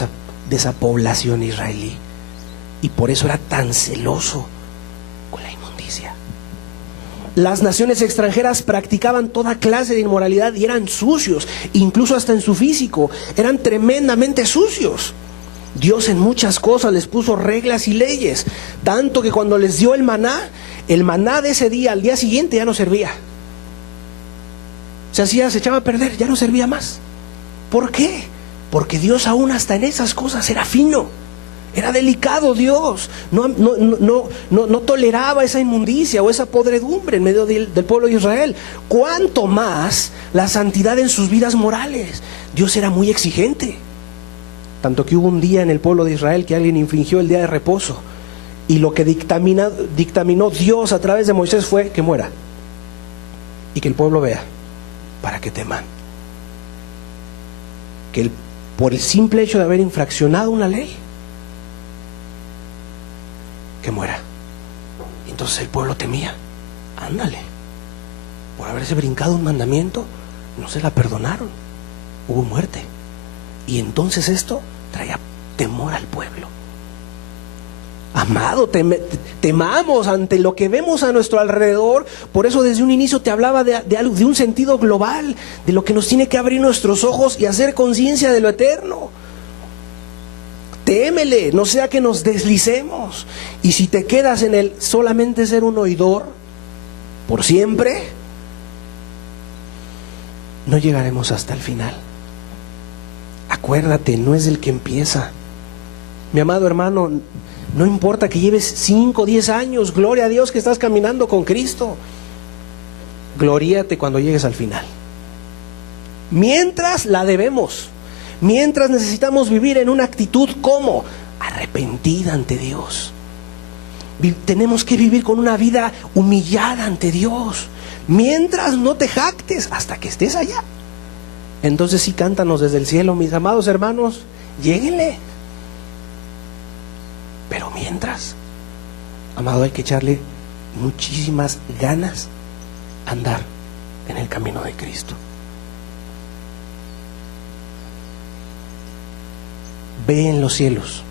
esa población israelí y por eso era tan celoso con la inmundicia. Las naciones extranjeras practicaban toda clase de inmoralidad y eran sucios, incluso hasta en su físico, eran tremendamente sucios. Dios en muchas cosas les puso reglas y leyes, tanto que cuando les dio el maná de ese día, al día siguiente ya no servía. Se echaba a perder, ya no servía más. ¿Por qué? Porque Dios aún hasta en esas cosas era fino, era delicado Dios, no toleraba esa inmundicia o esa podredumbre en medio del pueblo de Israel. Cuanto más la santidad en sus vidas morales. Dios era muy exigente. Tanto que hubo un día en el pueblo de Israel que alguien infringió el día de reposo. Y lo que dictaminó Dios a través de Moisés fue que muera. Y que el pueblo vea, para que teman. Que por el simple hecho de haber infraccionado una ley, que muera. Entonces el pueblo temía. Ándale. Por haberse brincado un mandamiento, no se la perdonaron. Hubo muerte. Y entonces esto traía temor al pueblo. Amado, temamos ante lo que vemos a nuestro alrededor. Por eso desde un inicio te hablaba de un sentido global, de lo que nos tiene que abrir nuestros ojos y hacer conciencia de lo eterno. Témele, no sea que nos deslicemos. Y si te quedas en el solamente ser un oidor por siempre, no llegaremos hasta el final. Acuérdate, no es el que empieza. Mi amado hermano, no importa que lleves 5 o 10 años, gloria a Dios que estás caminando con Cristo. Gloríate cuando llegues al final. Mientras la debemos, mientras necesitamos vivir en una actitud como arrepentida ante Dios. Tenemos que vivir con una vida humillada ante Dios. Mientras no te jactes hasta que estés allá. Entonces sí, cántanos desde el cielo, mis amados hermanos, lléguenle. Pero mientras, amado, hay que echarle muchísimas ganas a andar en el camino de Cristo. Ve en los cielos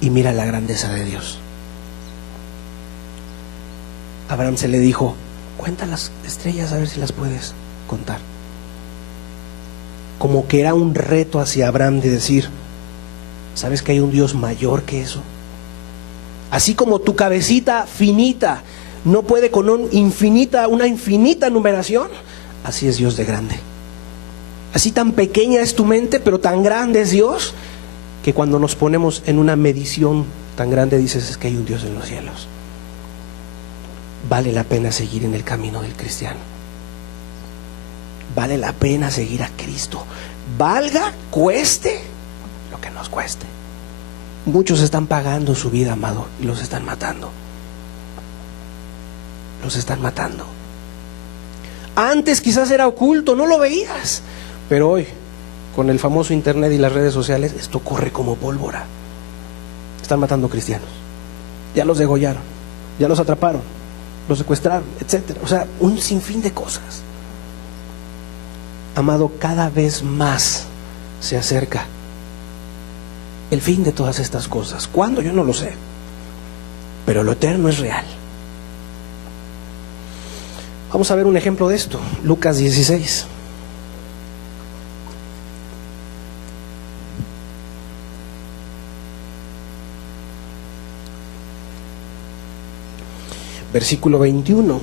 y mira la grandeza de Dios. Abraham se le dijo: cuenta las estrellas a ver si las puedes contar. Como que era un reto hacia Abraham de decir: ¿sabes que hay un Dios mayor que eso? Así como tu cabecita finita no puede con una infinita numeración, así es Dios de grande. Así tan pequeña es tu mente, pero tan grande es Dios, que cuando nos ponemos en una medición tan grande dices: es que hay un Dios en los cielos. Vale la pena seguir en el camino del cristiano. Vale la pena seguir a Cristo. Valga, cueste lo que nos cueste. Muchos están pagando su vida, amado, y los están matando. Los están matando. Antes quizás era oculto, no lo veías, pero hoy, con el famoso internet y las redes sociales, esto corre como pólvora. Están matando cristianos. Ya los degollaron, ya los atraparon, los secuestraron, etcétera. O sea, un sinfín de cosas. Amado, cada vez más se acerca el fin de todas estas cosas. ¿Cuándo? Yo no lo sé. Pero lo eterno es real. Vamos a ver un ejemplo de esto. Lucas 16. Versículo 21.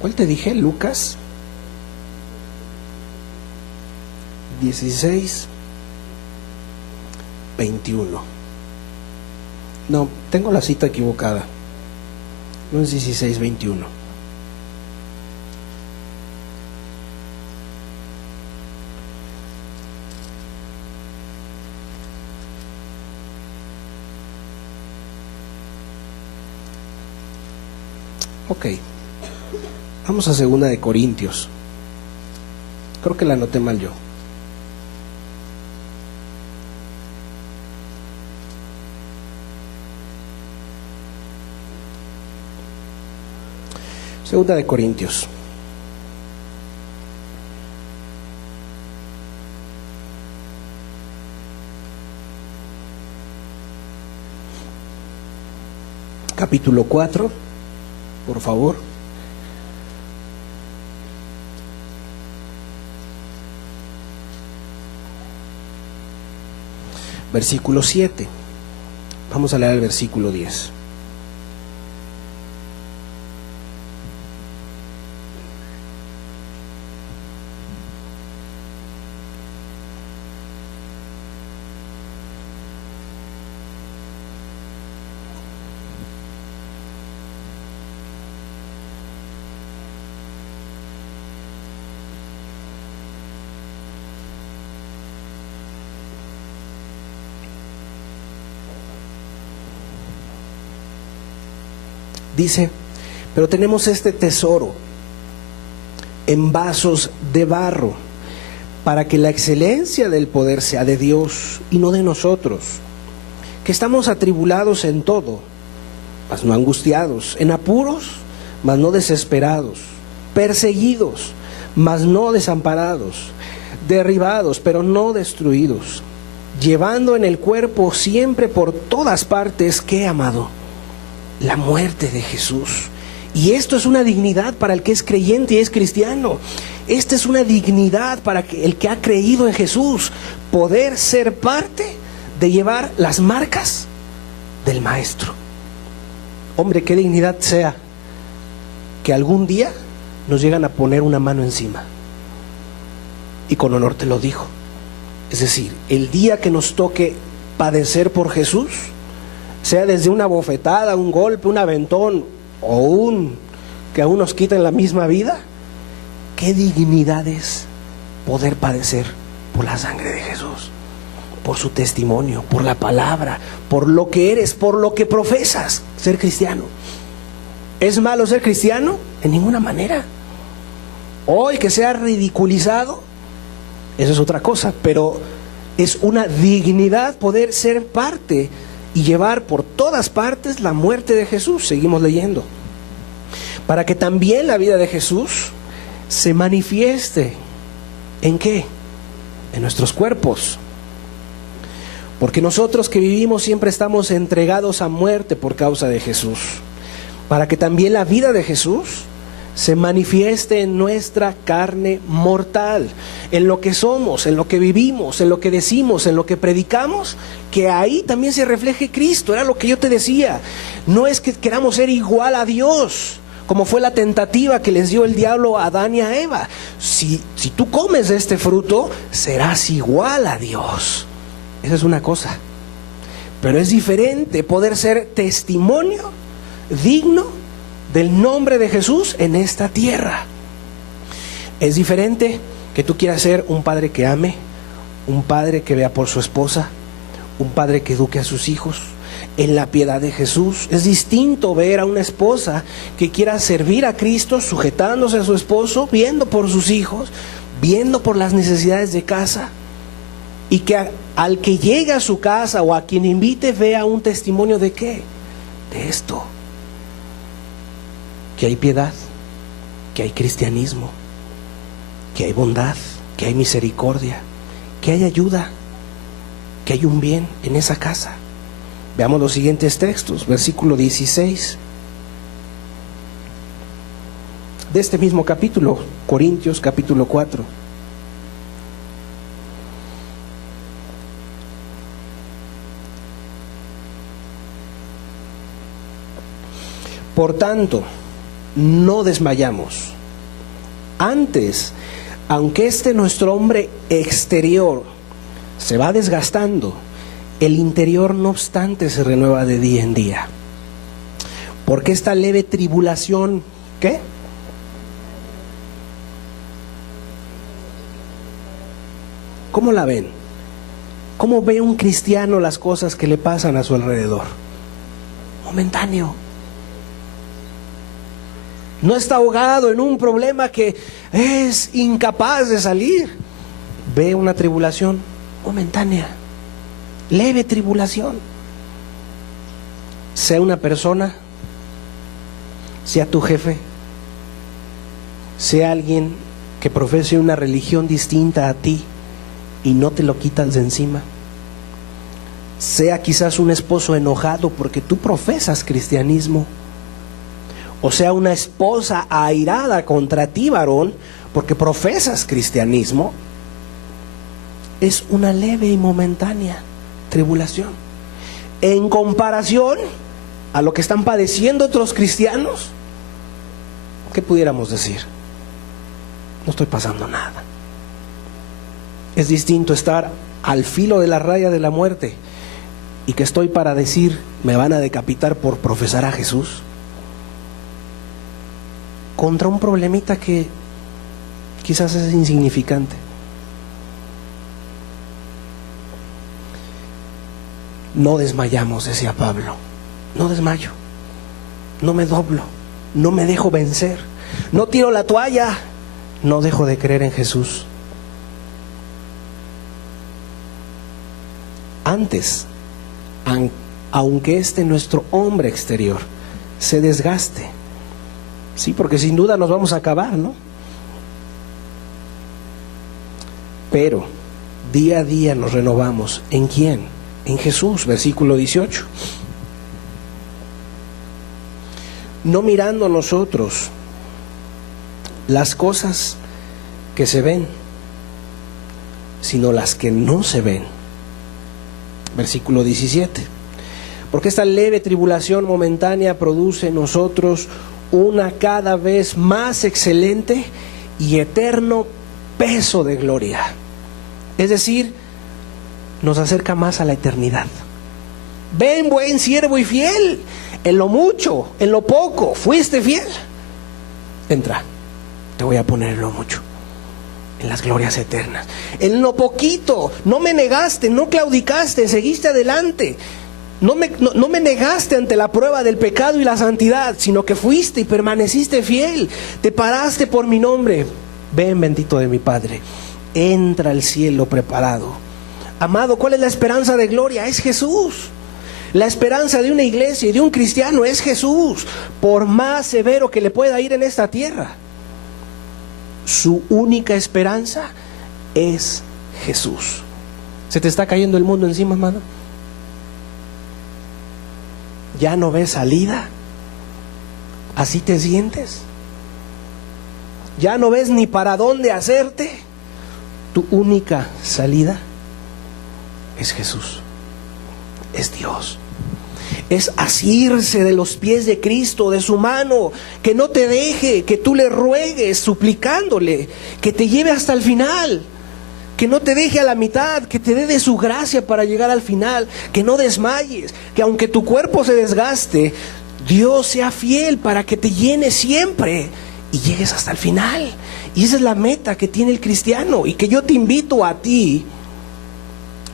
¿Cuál te dije? Lucas 16, 21. No, tengo la cita equivocada. No es 16, 21. Ok. Vamos a 2 de Corintios. Creo que la anoté mal yo. Segunda de Corintios. Capítulo 4, por favor. Versículo 7. Vamos a leer el versículo 10. Dice, pero tenemos este tesoro en vasos de barro, para que la excelencia del poder sea de Dios y no de nosotros, que estamos atribulados en todo, mas no angustiados, en apuros, mas no desesperados, perseguidos, mas no desamparados, derribados, pero no destruidos, llevando en el cuerpo siempre por todas partes, ¿qué, amado? La muerte de Jesús. Y esto es una dignidad para el que es creyente y es cristiano. Esta es una dignidad para el que ha creído en Jesús, poder ser parte de llevar las marcas del Maestro. Hombre, qué dignidad sea que algún día nos llegan a poner una mano encima. Y con honor te lo digo. Es decir, el día que nos toque padecer por Jesús, sea desde una bofetada, un golpe, un aventón o que aún nos quiten la misma vida, qué dignidad es poder padecer por la sangre de Jesús, por su testimonio, por la palabra, por lo que eres, por lo que profesas, ser cristiano. ¿Es malo ser cristiano? En ninguna manera. Hoy que sea ridiculizado, eso es otra cosa, pero es una dignidad poder ser parte y llevar por todas partes la muerte de Jesús. Seguimos leyendo. Para que también la vida de Jesús se manifieste. ¿En qué? En nuestros cuerpos. Porque nosotros que vivimos siempre estamos entregados a muerte por causa de Jesús. Para que también la vida de Jesús se manifieste en nuestra carne mortal, en lo que somos, en lo que vivimos, en lo que decimos, en lo que predicamos, que ahí también se refleje Cristo. Era lo que yo te decía. No es que queramos ser igual a Dios, como fue la tentativa que les dio el diablo a Adán y a Eva. Si tú comes de este fruto, serás igual a Dios. Esa es una cosa. Pero es diferente poder ser testimonio digno del nombre de Jesús en esta tierra. Es diferente que tú quieras ser un padre que ame, un padre que vea por su esposa, un padre que eduque a sus hijos en la piedad de Jesús. Es distinto ver a una esposa que quiera servir a Cristo, sujetándose a su esposo, viendo por sus hijos, viendo por las necesidades de casa, y que al que llegue a su casa o a quien invite vea un testimonio de ¿qué? De esto. Que hay piedad, que hay cristianismo, que hay bondad, que hay misericordia, que hay ayuda, que hay un bien en esa casa. Veamos los siguientes textos, versículo 16 de este mismo capítulo, Corintios capítulo 4. Por tanto, no desmayamos. Antes, aunque nuestro hombre exterior se va desgastando, el interior no obstante se renueva de día en día. Porque esta leve tribulación, ¿qué? ¿Cómo la ven? ¿Cómo ve un cristiano las cosas que le pasan a su alrededor? Momentáneo. No está ahogado en un problema que es incapaz de salir. Ve una tribulación momentánea, leve tribulación. Sea una persona, sea tu jefe, sea alguien que profese una religión distinta a ti y no te lo quitas de encima. Sea quizás un esposo enojado porque tú profesas cristianismo. O sea, una esposa airada contra ti, varón, porque profesas cristianismo. Es una leve y momentánea tribulación. En comparación a lo que están padeciendo otros cristianos, ¿qué pudiéramos decir? No estoy pasando nada. Es distinto estar al filo de la raya de la muerte y que estoy para decir, me van a decapitar por profesar a Jesús, contra un problemita que quizás es insignificante. No desmayamos, decía Pablo. No desmayo. no me doblo, no me dejo vencer, no tiro la toalla, no dejo de creer en Jesús. Antes, aunque nuestro hombre exterior se desgaste, sí, porque sin duda nos vamos a acabar, ¿no? Pero día a día nos renovamos. ¿En quién? En Jesús, versículo 18. No mirando nosotros las cosas que se ven, sino las que no se ven. Versículo 17. Porque esta leve tribulación momentánea produce en nosotros una cada vez más excelente y eterno peso de gloria. Es decir, nos acerca más a la eternidad. Ven, buen siervo y fiel, en lo mucho, en lo poco, fuiste fiel. Entra, te voy a poner en lo mucho, en las glorias eternas. En lo poquito, no me negaste, no claudicaste, seguiste adelante. No me negaste ante la prueba del pecado y la santidad, sino que fuiste y permaneciste fiel. Te paraste por mi nombre. Ven, bendito de mi Padre, entra al cielo preparado. Amado, ¿cuál es la esperanza de gloria? Es Jesús. La esperanza de una iglesia y de un cristiano es Jesús, por más severo que le pueda ir en esta tierra. Su única esperanza es Jesús. ¿Se te está cayendo el mundo encima, hermano? ¿Ya no ves salida? ¿Así te sientes? ¿Ya no ves ni para dónde hacerte? Tu única salida es Jesús, es Dios. Es asirse de los pies de Cristo, de su mano, que no te deje, que tú le ruegues suplicándole, que te lleve hasta el final, que no te deje a la mitad, que te dé de su gracia para llegar al final, que no desmayes, que aunque tu cuerpo se desgaste, Dios sea fiel para que te llene siempre y llegues hasta el final. Y esa es la meta que tiene el cristiano, y que yo te invito a ti: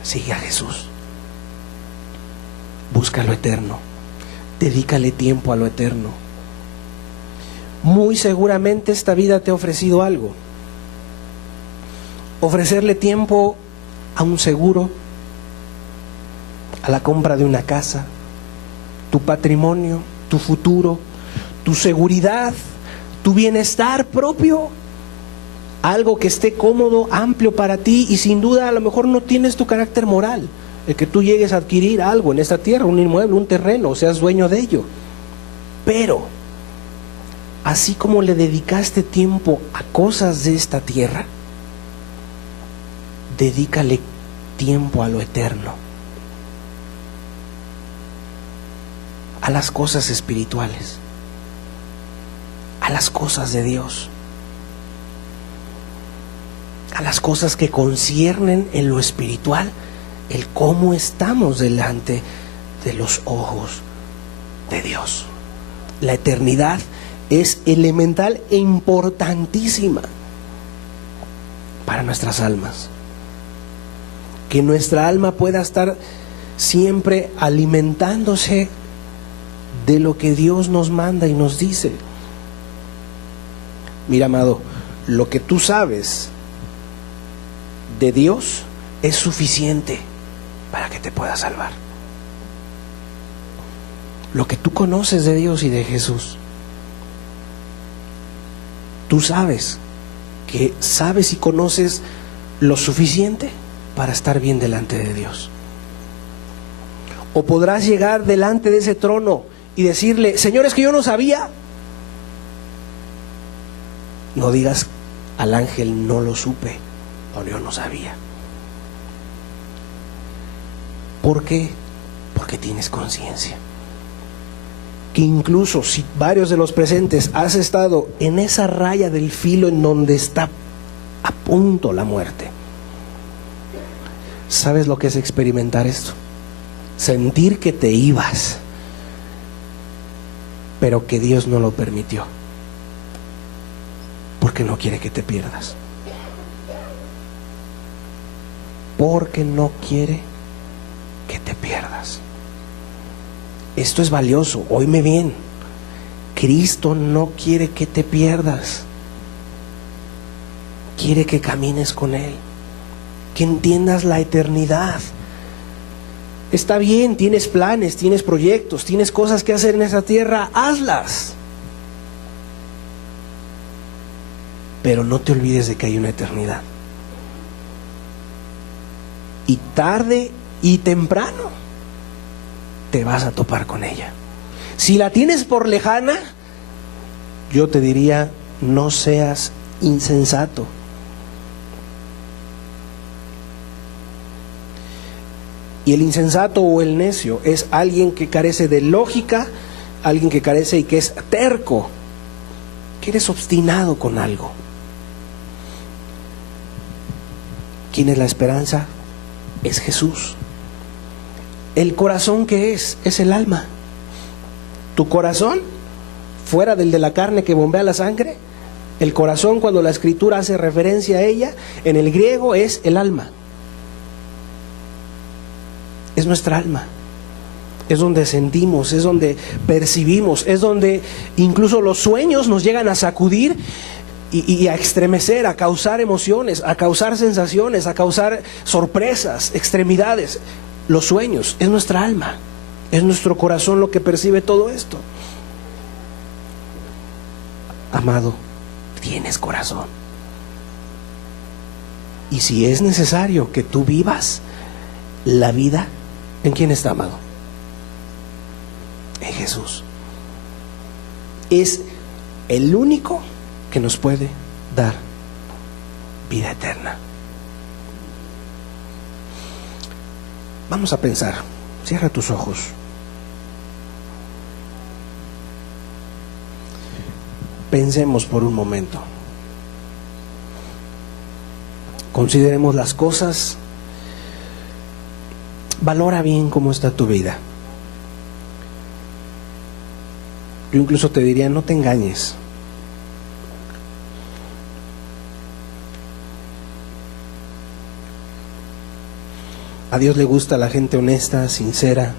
sigue a Jesús. Busca lo eterno, dedícale tiempo a lo eterno. Muy seguramente esta vida te ha ofrecido algo. Ofrecerle tiempo a un seguro, a la compra de una casa, tu patrimonio, tu futuro, tu seguridad, tu bienestar propio, algo que esté cómodo, amplio para ti, y sin duda a lo mejor no tienes tu carácter moral, el que tú llegues a adquirir algo en esta tierra, un inmueble, un terreno, o seas dueño de ello. Pero así como le dedicaste tiempo a cosas de esta tierra, dedícale tiempo a lo eterno, a las cosas espirituales, a las cosas de Dios, a las cosas que conciernen en lo espiritual, el cómo estamos delante de los ojos de Dios. La eternidad es elemental e importantísima para nuestras almas. Que nuestra alma pueda estar siempre alimentándose de lo que Dios nos manda y nos dice. Mira, amado, lo que tú sabes de Dios es suficiente para que te puedas salvar. Lo que tú conoces de Dios y de Jesús, tú sabes que sabes y conoces lo suficiente para estar bien delante de Dios. O podrás llegar delante de ese trono y decirle: Señor, es que yo no sabía. No digas al ángel: no lo supe, o yo no sabía. ¿Por qué? Porque tienes conciencia. Que incluso si varios de los presentes has estado en esa raya del filo en donde está a punto la muerte, ¿sabes lo que es experimentar esto? Sentir que te ibas, pero que Dios no lo permitió, porque no quiere que te pierdas. Porque no quiere que te pierdas. Esto es valioso, óyeme bien. Cristo no quiere que te pierdas. Quiere que camines con Él, que entiendas la eternidad. Está bien, tienes planes, tienes proyectos, tienes cosas que hacer en esta tierra, hazlas. Pero no te olvides de que hay una eternidad. Y tarde y temprano te vas a topar con ella. Si la tienes por lejana, yo te diría, no seas insensato. Y el insensato o el necio es alguien que carece de lógica, alguien que carece y que es terco, que eres obstinado con algo. ¿Quién es la esperanza? Es Jesús. El corazón, ¿qué es? Es el alma. Tu corazón, fuera del de la carne que bombea la sangre, el corazón, cuando la Escritura hace referencia a ella, en el griego es el alma. Es nuestra alma. Es donde sentimos, es donde percibimos, es donde incluso los sueños nos llegan a sacudir y a estremecer, a causar emociones, a causar sensaciones, a causar sorpresas, extremidades. Los sueños, es nuestra alma, es nuestro corazón lo que percibe todo esto. Amado, tienes corazón. Y si es necesario que tú vivas la vida, ¿en quién está, amado? En Jesús. Es el único que nos puede dar vida eterna. Vamos a pensar. Cierra tus ojos. Pensemos por un momento. Consideremos las cosas. Valora bien cómo está tu vida. Yo incluso te diría, no te engañes. A Dios le gusta la gente honesta, sincera.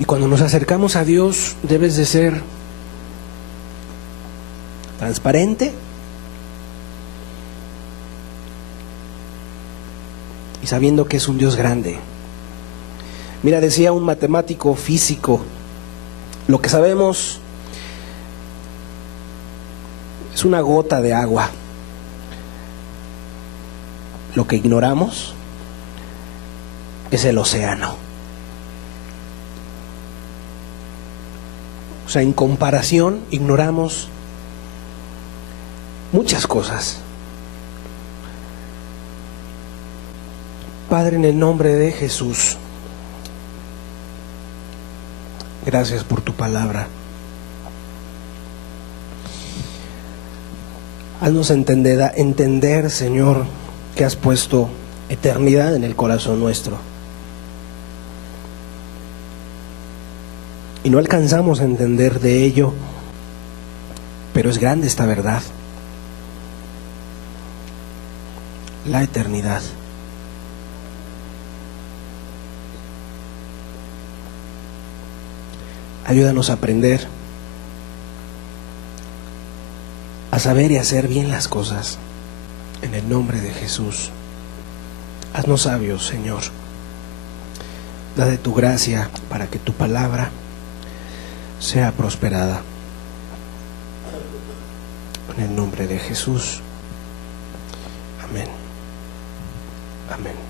Y cuando nos acercamos a Dios, debes de ser transparente y sabiendo que es un Dios grande. Mira, decía un matemático físico, lo que sabemos es una gota de agua. Lo que ignoramos es el océano. O sea, en comparación, ignoramos muchas cosas. Padre, en el nombre de Jesús, gracias por tu palabra. Haznos entender, Señor, que has puesto eternidad en el corazón nuestro. Y no alcanzamos a entender de ello, pero es grande esta verdad. La eternidad. Ayúdanos a aprender, a saber y hacer bien las cosas. En el nombre de Jesús. Haznos sabios, Señor. Da de tu gracia para que tu palabra sea prosperada. En el nombre de Jesús. Amén. Amén.